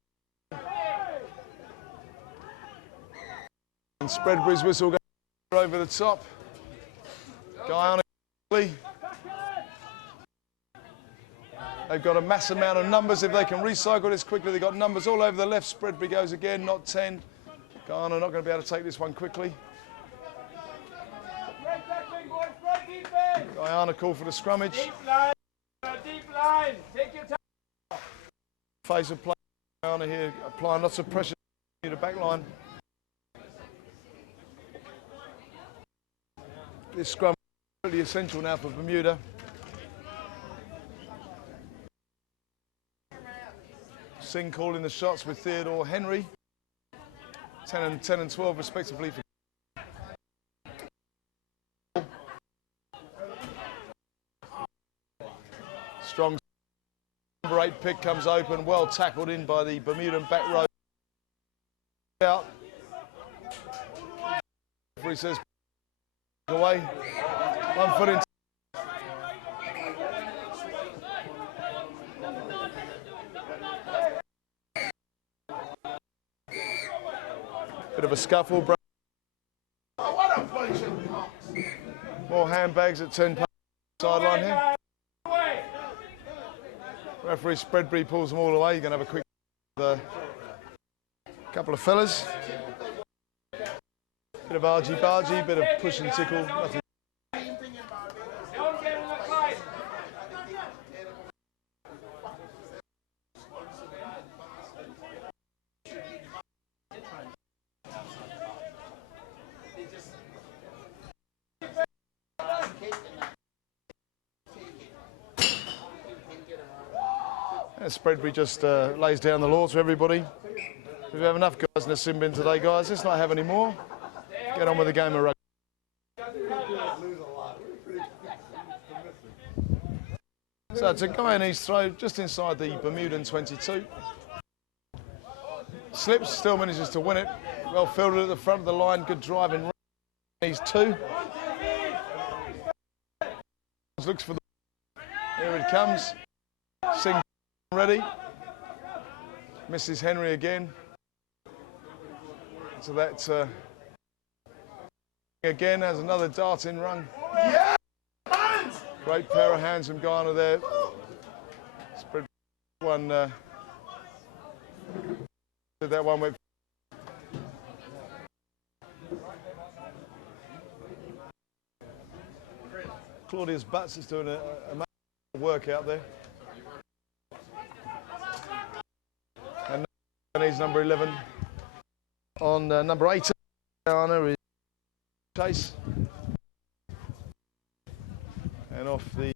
And Spreadbury's whistle goes over the top. Guyana. They've got a mass amount of numbers. If they can recycle this quickly, they've got numbers all over the left. Spreadbury goes again, not 10. Guyana not going to be able to take this one quickly. Guyana call for the scrummage. Deep line, take your time. Phase of play. Guyana here applying lots of pressure to the back line. This scrum is really essential now for Bermuda. Singh calling the shots with Theodore Henry. 10 and 12 respectively for strong. Number 8 pick comes open, well tackled in by the Bermudan back row. Out. Referee says away. 1 foot in. Bit of a scuffle, bro. What a bunch of punks. More handbags at 10 sideline here. Referee Spreadbury pulls them all away. You're going to have a quick couple of fellas. Bit of argy-bargy, bit of push and tickle. Nothing. Don't get in the fight. Spreadbury just lays down the law to everybody. We have enough guys in the sin bin today, guys. Let's not have any more. Get on with the game of rugby. So it's a Guyanese throw just inside the Bermudan 22. Slips, still manages to win it. Well fielded at the front of the line. Good driving. He's 2. Looks for the. Here it comes. Singh ready. Misses Henry again. So that again has another dart in run. Yeah! Great pair of hands from Guyana there. Spread one. Did that one with. Claudius Butts is doing a work out there. And he's number 11 on number 8. Guyana is Chase. And off the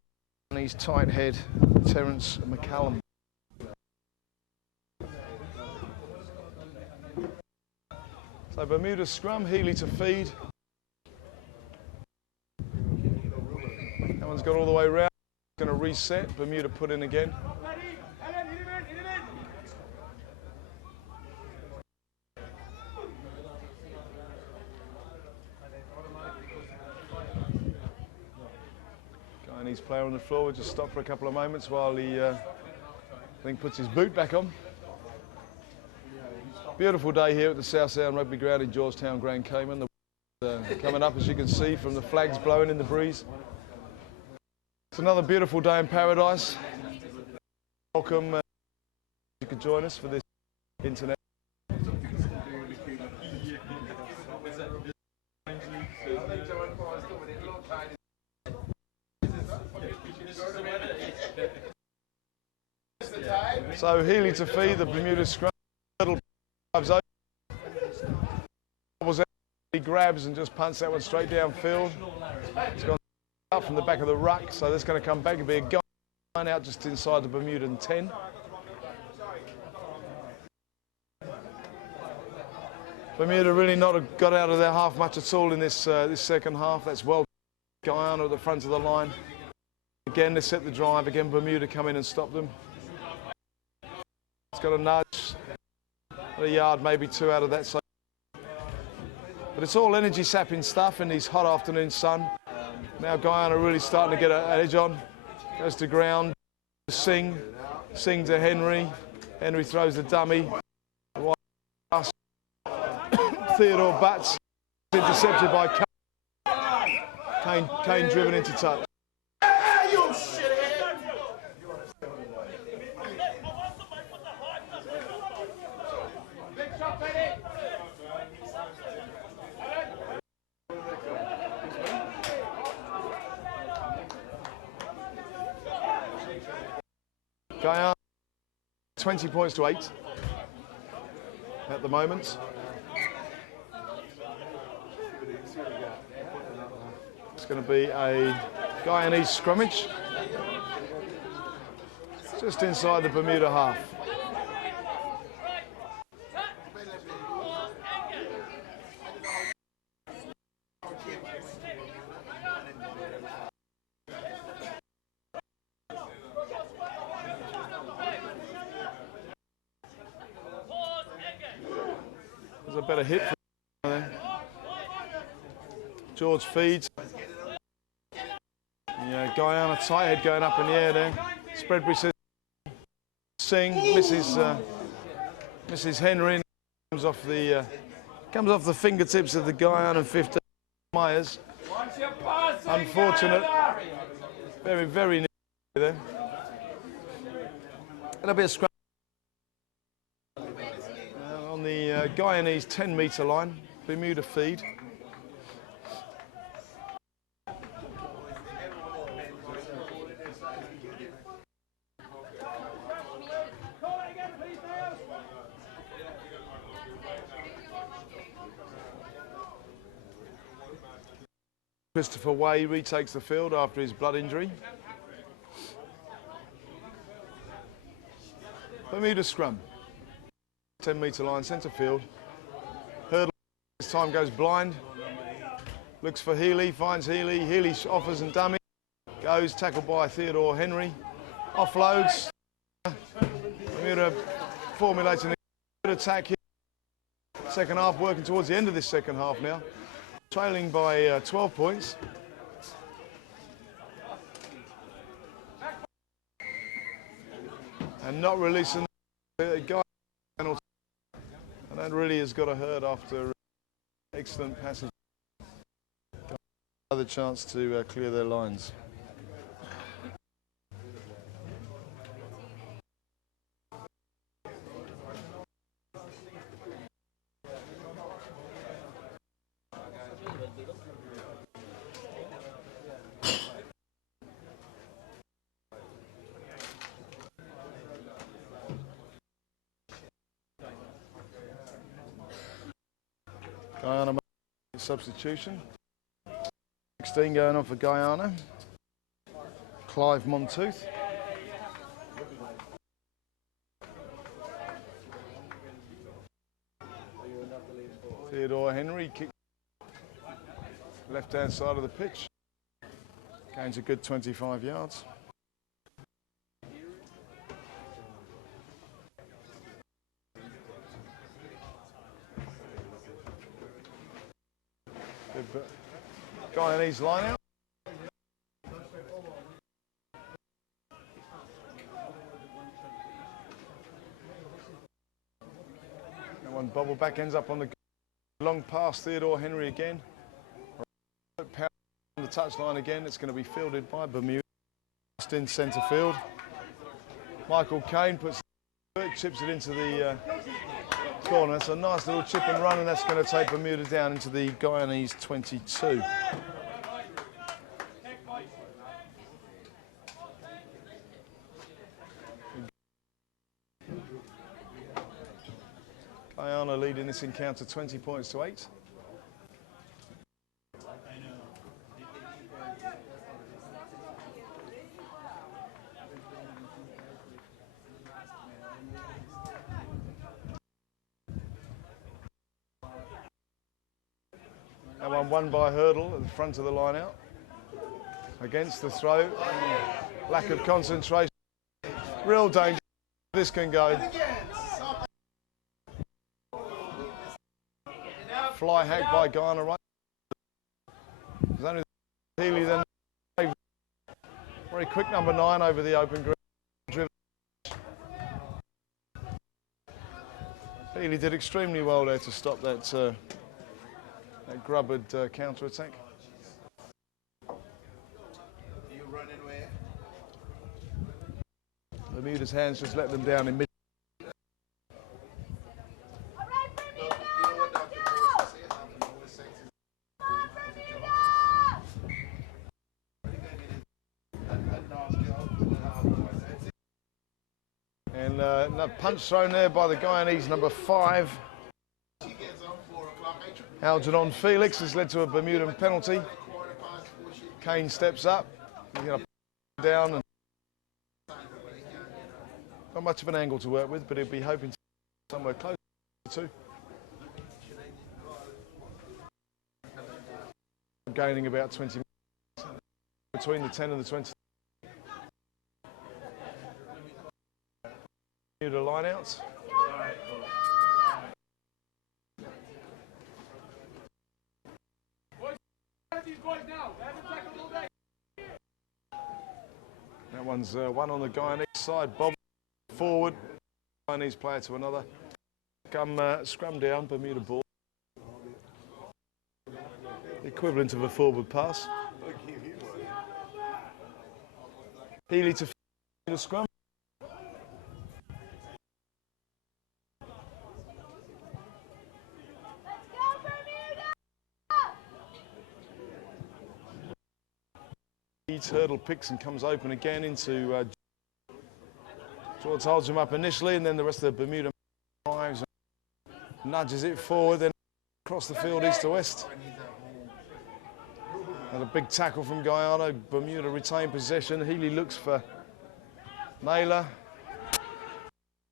Chinese tight head, Terence McCallum. So Bermuda scrum, Healy to feed. That one's got all the way round. Going to reset. Bermuda put in again. Guyanese player on the floor will just stop for a couple of moments while he, I think, puts his boot back on. Beautiful day here at the South Sound Rugby Ground in Georgetown, Grand Cayman. The coming up, as you can see, from the flags blowing in the breeze. It's another beautiful day in paradise. Welcome. You could join us for this internet. So Healy to feed the Bermuda scrum. Drives over. He grabs and just punts that one straight downfield. It's gone out from the back of the ruck, so that's going to come back. It'll be a gun out just inside the Bermudan 10. Bermuda really not got out of their half much at all in this this second half. That's well. Guyana at the front of the line. Again, they set the drive. Again, Bermuda come in and stop them. It's got a nudge. A yard, maybe 2 out of that. But it's all energy sapping stuff in these hot afternoon sun. Now Guyana really starting to get an edge on. Goes to ground. Sing to Henry. Henry throws the dummy. Theodore Butts intercepted by Kane. Kane driven into touch. Guyana 20 points to 8 at the moment. It's going to be a Guyanese scrummage just inside the Bermuda half. There's a better hit for there. George feeds. Yeah, Guyana tight head going up in the air there. Spreadbury says Sing, Mrs. Henry comes off the fingertips of the Guyana 15 Myers. Unfortunate. Very, very near there. It'll be a scrum. On the Guyanese 10-metre line, Bermuda feed. Christopher Way retakes the field after his blood injury. Bermuda scrum. 10-metre line, centre field. Hurdle, this time goes blind. Looks for Healy, finds Healy. Healy offers and dummy. Goes, tackled by Theodore Henry. Offloads. Bermuda formulating a good attack here. Second half, working towards the end of this second half now. Trailing by 12 points. And not releasing the guy. And that really has got to hurt after excellent passage. Another chance to clear their lines. Guyana substitution. 16 going on for Guyana. Clive Montooth. Theodore Henry kick left hand side of the pitch. Gains a good 25 yards. Guyanese line out. That one bobble back ends up on the long pass. Theodore Henry again. Power on the touchline again. It's going to be fielded by Bermuda. Just in centre field. Michael Caine puts it, chips it into the corner. It's a nice little chip and run, and that's going to take Bermuda down into the Guyanese 22. Guyana leading this encounter 20 points to 8. That one won by hurdle at the front of the line out. Against the throw. Lack of concentration. Real danger. This can go. Fly hack by Guyana right. There's only Healy then. Very quick number 9 over the open ground. Healy did extremely well there to stop that that grubbered counter attack. You running where? Bermuda's hands just let them down in mid. And a punch thrown there by the Guyanese number 5. Algernon Felix has led to a Bermudan penalty. Caine steps up. He's going to put down. And not much of an angle to work with, but he'll be hoping to somewhere close to. Gaining about 20 minutes between the 10 and the 20. Bermuda line outs. That one's one on the Guyanese side. Bob forward. Guyanese player to another. Come scrum down. Bermuda ball. The equivalent of a forward pass. Healy to the scrum. Hurdle picks and comes open again into George holds him up initially, and then the rest of the Bermuda drives and nudges it forward, then across the field east to west. And a big tackle from Guyana. Bermuda retain possession. Healy looks for Naylor.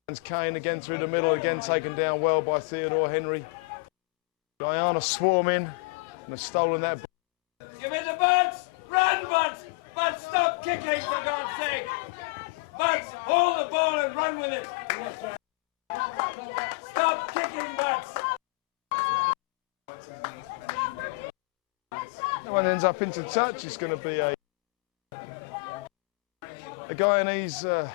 And Caine again through the middle, again taken down well by Theodore Henry. Guyana swarm in and have stolen that. Give it to Buds! Run, Buds! Buds, stop kicking, for God's sake! Buds, hold the ball and run with it! Stop kicking, Buds! That one ends up into touch. It's going to be a Guyanese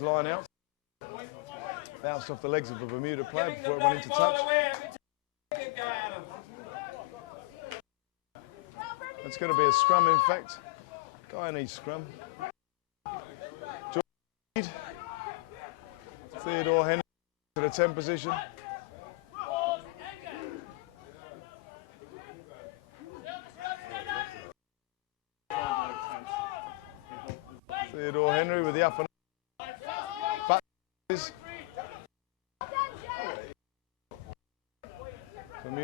line out. Bounced off the legs of a Bermuda player before it went into touch. It's going to be a scrum, in fact. Guyanese scrum. George Theodore Henry to the 10 position. Theodore Henry with the up and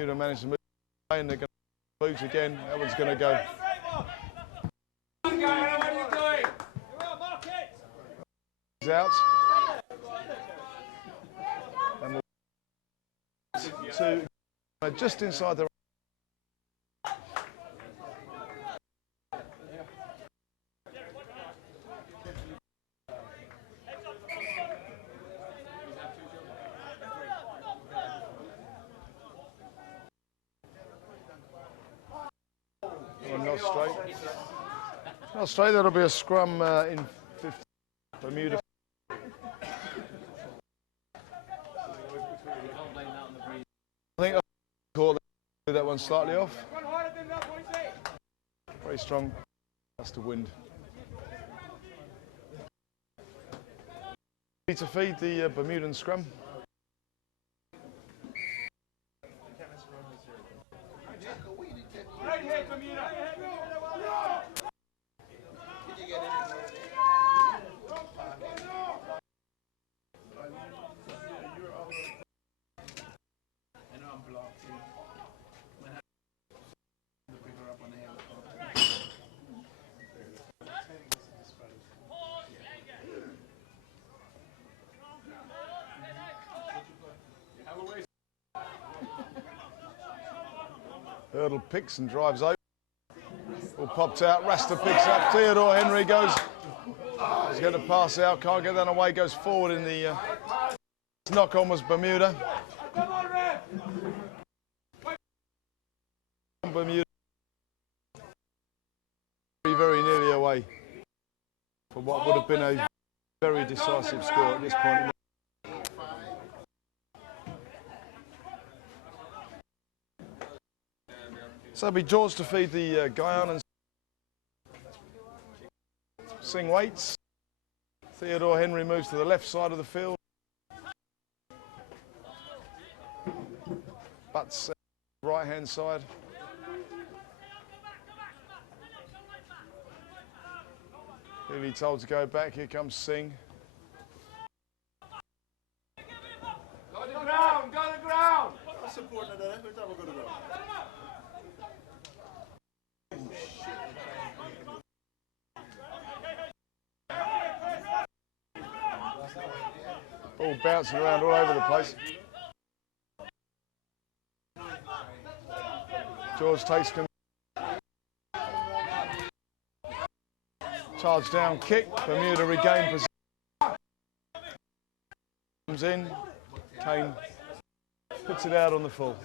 Bermuda managed to move away and they're going to boot again. That one's going to go. Guyana, what are you doing? He's out. And we'll to just inside the. Not straight. Not straight, that'll be a scrum in 50. Bermuda. I think I caught that one slightly off. Very strong. That's the wind. Need to feed the Bermudan scrum. Right here, Bermuda. Hurdle picks and drives over. All popped out. Rasta picks up. Theodore Henry goes. He's going to pass out. Can't get that away. Goes forward in the knock on was Bermuda. Come on, Red. Bermuda very nearly away for what would have been a very decisive score at this point. So it'll be George to feed the Guyanans. Sing waits. Theodore Henry moves to the left side of the field. Butts right hand side. Clearly told to go back. Here comes Singh. Go to the ground, go to the ground. What's important today? Which time we're going to go? Ball bouncing around all over the place. George takes control. Charge down kick. Bermuda regain position. Comes in. Kane puts it out on the full.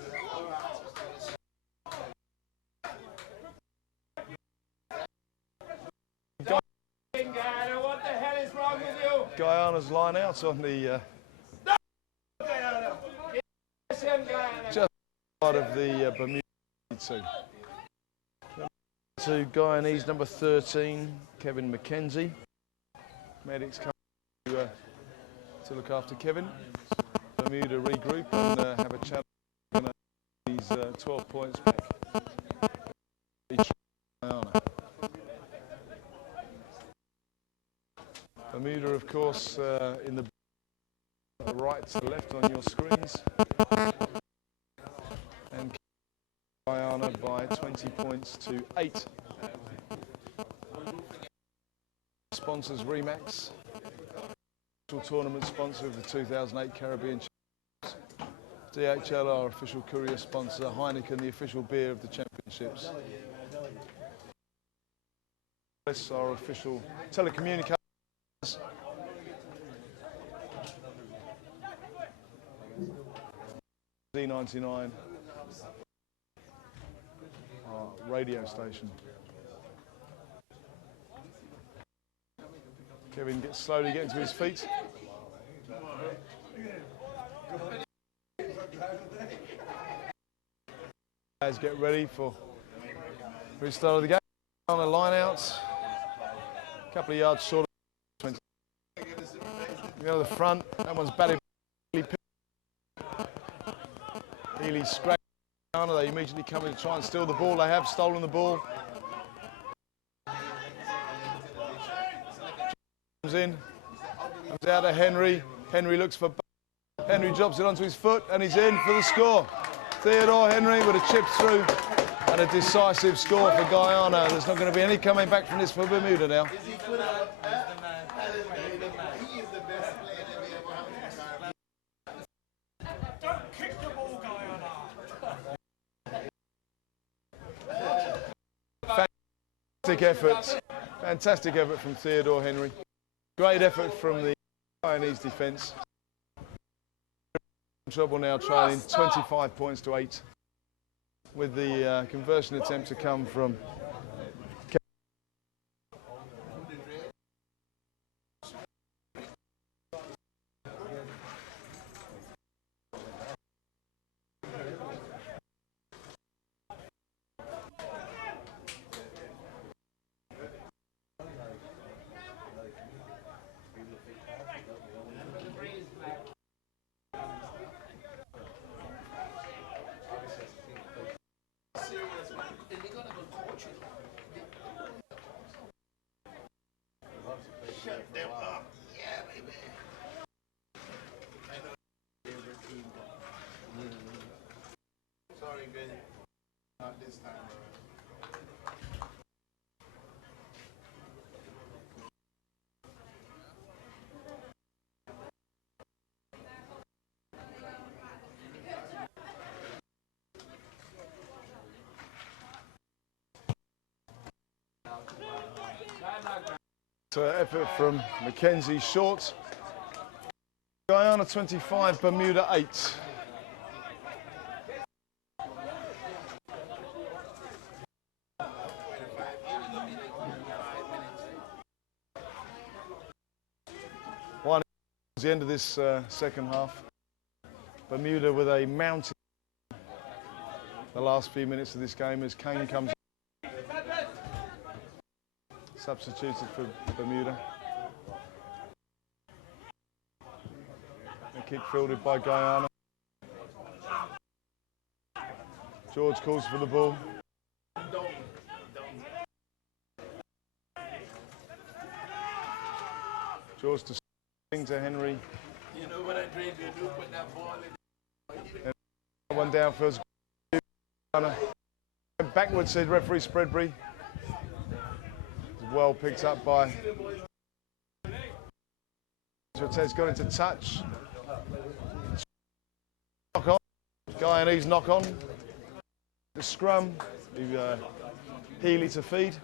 Guyana, what the hell is wrong with you? Guyana's line out on the Guyana. Yes, him, Guyana. just side of the Bermuda two. To Guyanese number 13, Kevin McKenzie. Medics come to look after Kevin. Bermuda regroup and have a chat. He's 12 points back. Each Guyana. Bermuda, of course, in the right to left on your screens. And Guyana by 20 points to 8. Sponsors Remax, tournament sponsor of the 2008 Caribbean Championships. DHL, our official courier sponsor. Heineken, the official beer of the championships. This our official telecommunications. Z99, our radio station. Kevin gets slowly getting to his feet. Players get ready for restart of the game. On the line out, a couple of yards short of 20. Go to the front, that one's batted. Healy scratched down, they immediately come in to try and steal the ball. They have stolen the ball. Comes in, comes out to Henry. Henry looks for. Henry drops it onto his foot and he's in for the score. Theodore Henry with a chip through and a decisive score for Guyana. There's not going to be any coming back from this for Bermuda now. Don't kick the ball, Guyana. Fantastic effort from Theodore Henry. Great effort from the Guyanese defence. Trouble now trailing 25 points to 8 with the conversion attempt to come from Shut them up. Yeah, baby. Sorry, good. Not this time, effort from Mackenzie short. Guyana 25, Bermuda 8. One at the end of this second half. Bermuda with a mountain the last few minutes of this game as Kane comes substituted for Bermuda. A kick fielded by Guyana. George calls for the ball. George to swing to Henry. you know what I dreamed you do? Put that ball in. One down first. Backwards, said referee Spreadbury. Well picked up by Cortez, got into touch. Knock on. Guyanese knock on. The scrum. Healy to feed.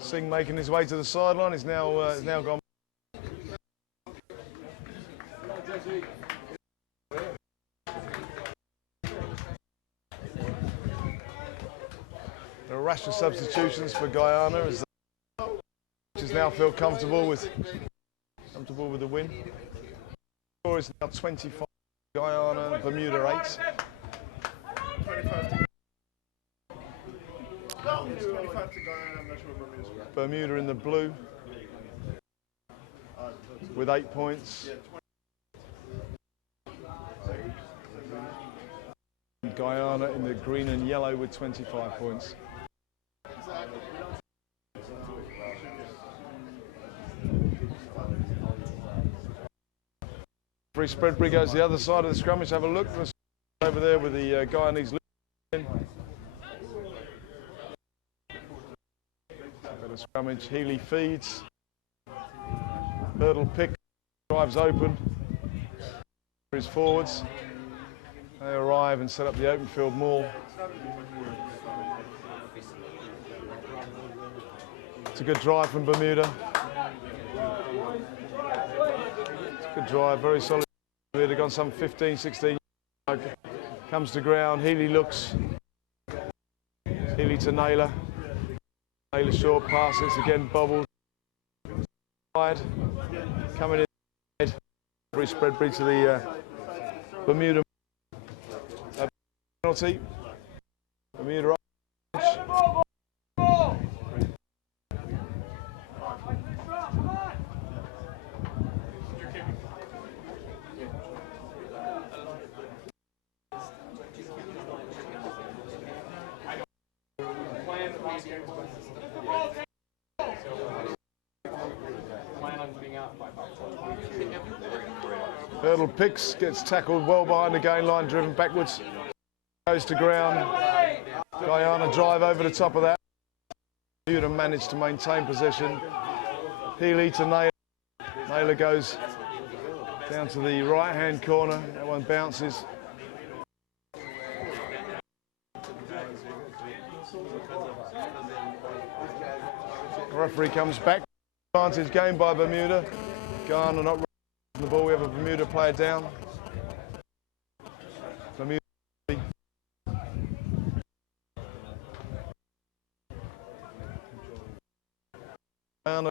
Singh making his way to the sideline. He's now gone. There are a rash of substitutions for Guyana as the coaches now feel comfortable with the win. The score is now 25 Guyana, Bermuda 8. 25 to Guyana, I'm not sure what Bermuda's got. Bermuda in the blue with 8 points. Guyana in the green and yellow with 25 points. Free Spreadbury goes the other side of the scrummage. Have a look over there with the Guyanese in. Scrummage, Healy feeds, hurdle pick, drives open, his forwards, they arrive and set up the open field maul. It's a good drive from Bermuda. It's a good drive, very solid. Bermuda gone some 15, 16 yards, comes to ground, Healy looks, Healy to Naylor. Naylor short pass, it's again bobbled. Wide. Coming in. Free Spreadbury to the Bermuda penalty. Bermuda Hurdle picks, gets tackled well behind the gain line, driven backwards. Goes to ground. Guyana drive over the top of that. Bermuda managed to maintain possession. Healy to Naylor. Naylor goes down to the right-hand corner. That one bounces. The referee comes back. Advantage game by Bermuda. Guyana not the ball. We have a Bermuda player down. Bermuda. Guyana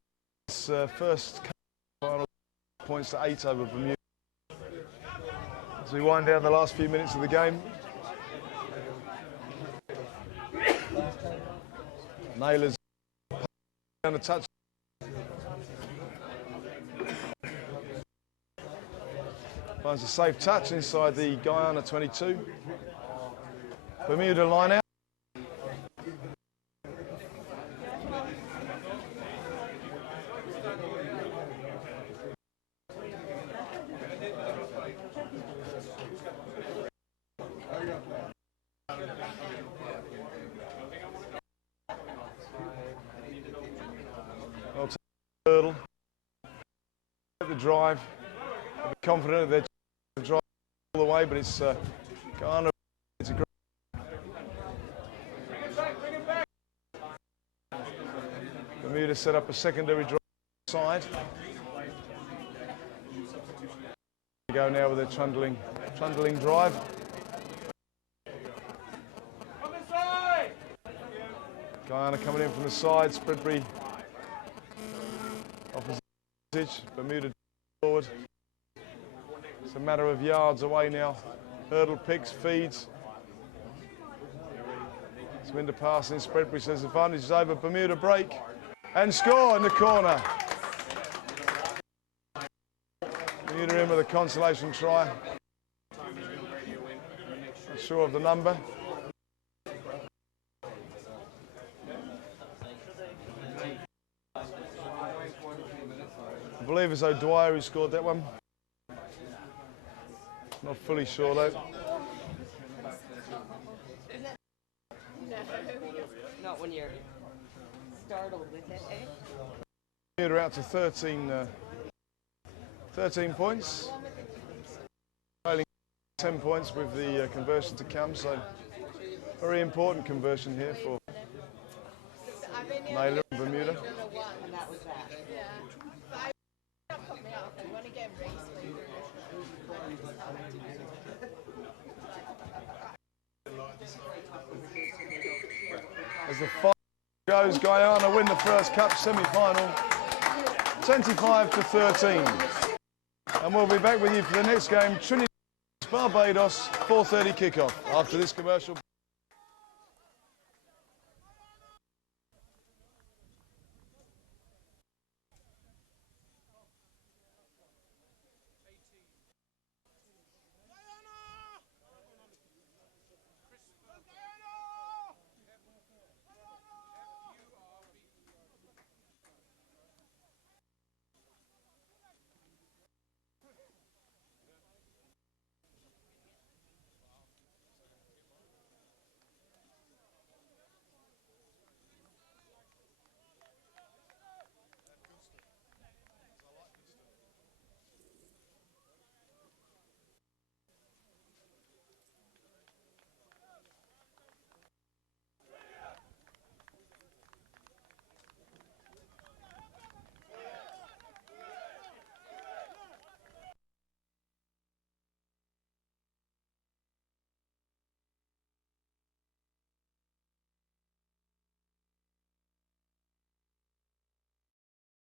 first final points to 8 over Bermuda. As we wind down the last few minutes of the game. Naylor's down a touch. Finds a safe touch inside the Guyana 22. Bermuda line out. Hurdle. The drive. I'll be confident that they're drive all the way, but it's Guyana. It's a great. Bermuda set up a secondary drive side. We go now with a trundling drive. Guyana coming in from the side. Spreadbury opposite. Bermuda forward. It's a matter of yards away now. Hurdle picks, feeds. Swin to pass in. Spreadbury says advantage is over. Bermuda break and score in the corner. Bermuda in with a consolation try. Not sure of the number. I believe it's O'Dwyer who scored that one. Not fully sure though. Not when you're startled with it, eh? Bermuda out to 13 points. Trailing 10 points with the conversion to come, so very important conversion here for Naylor and Bermuda. And that was that. As the fight goes, Guyana win the first Cup semi-final, 25-13. And we'll be back with you for the next game, Trinidad Barbados, 4:30 kickoff after this commercial.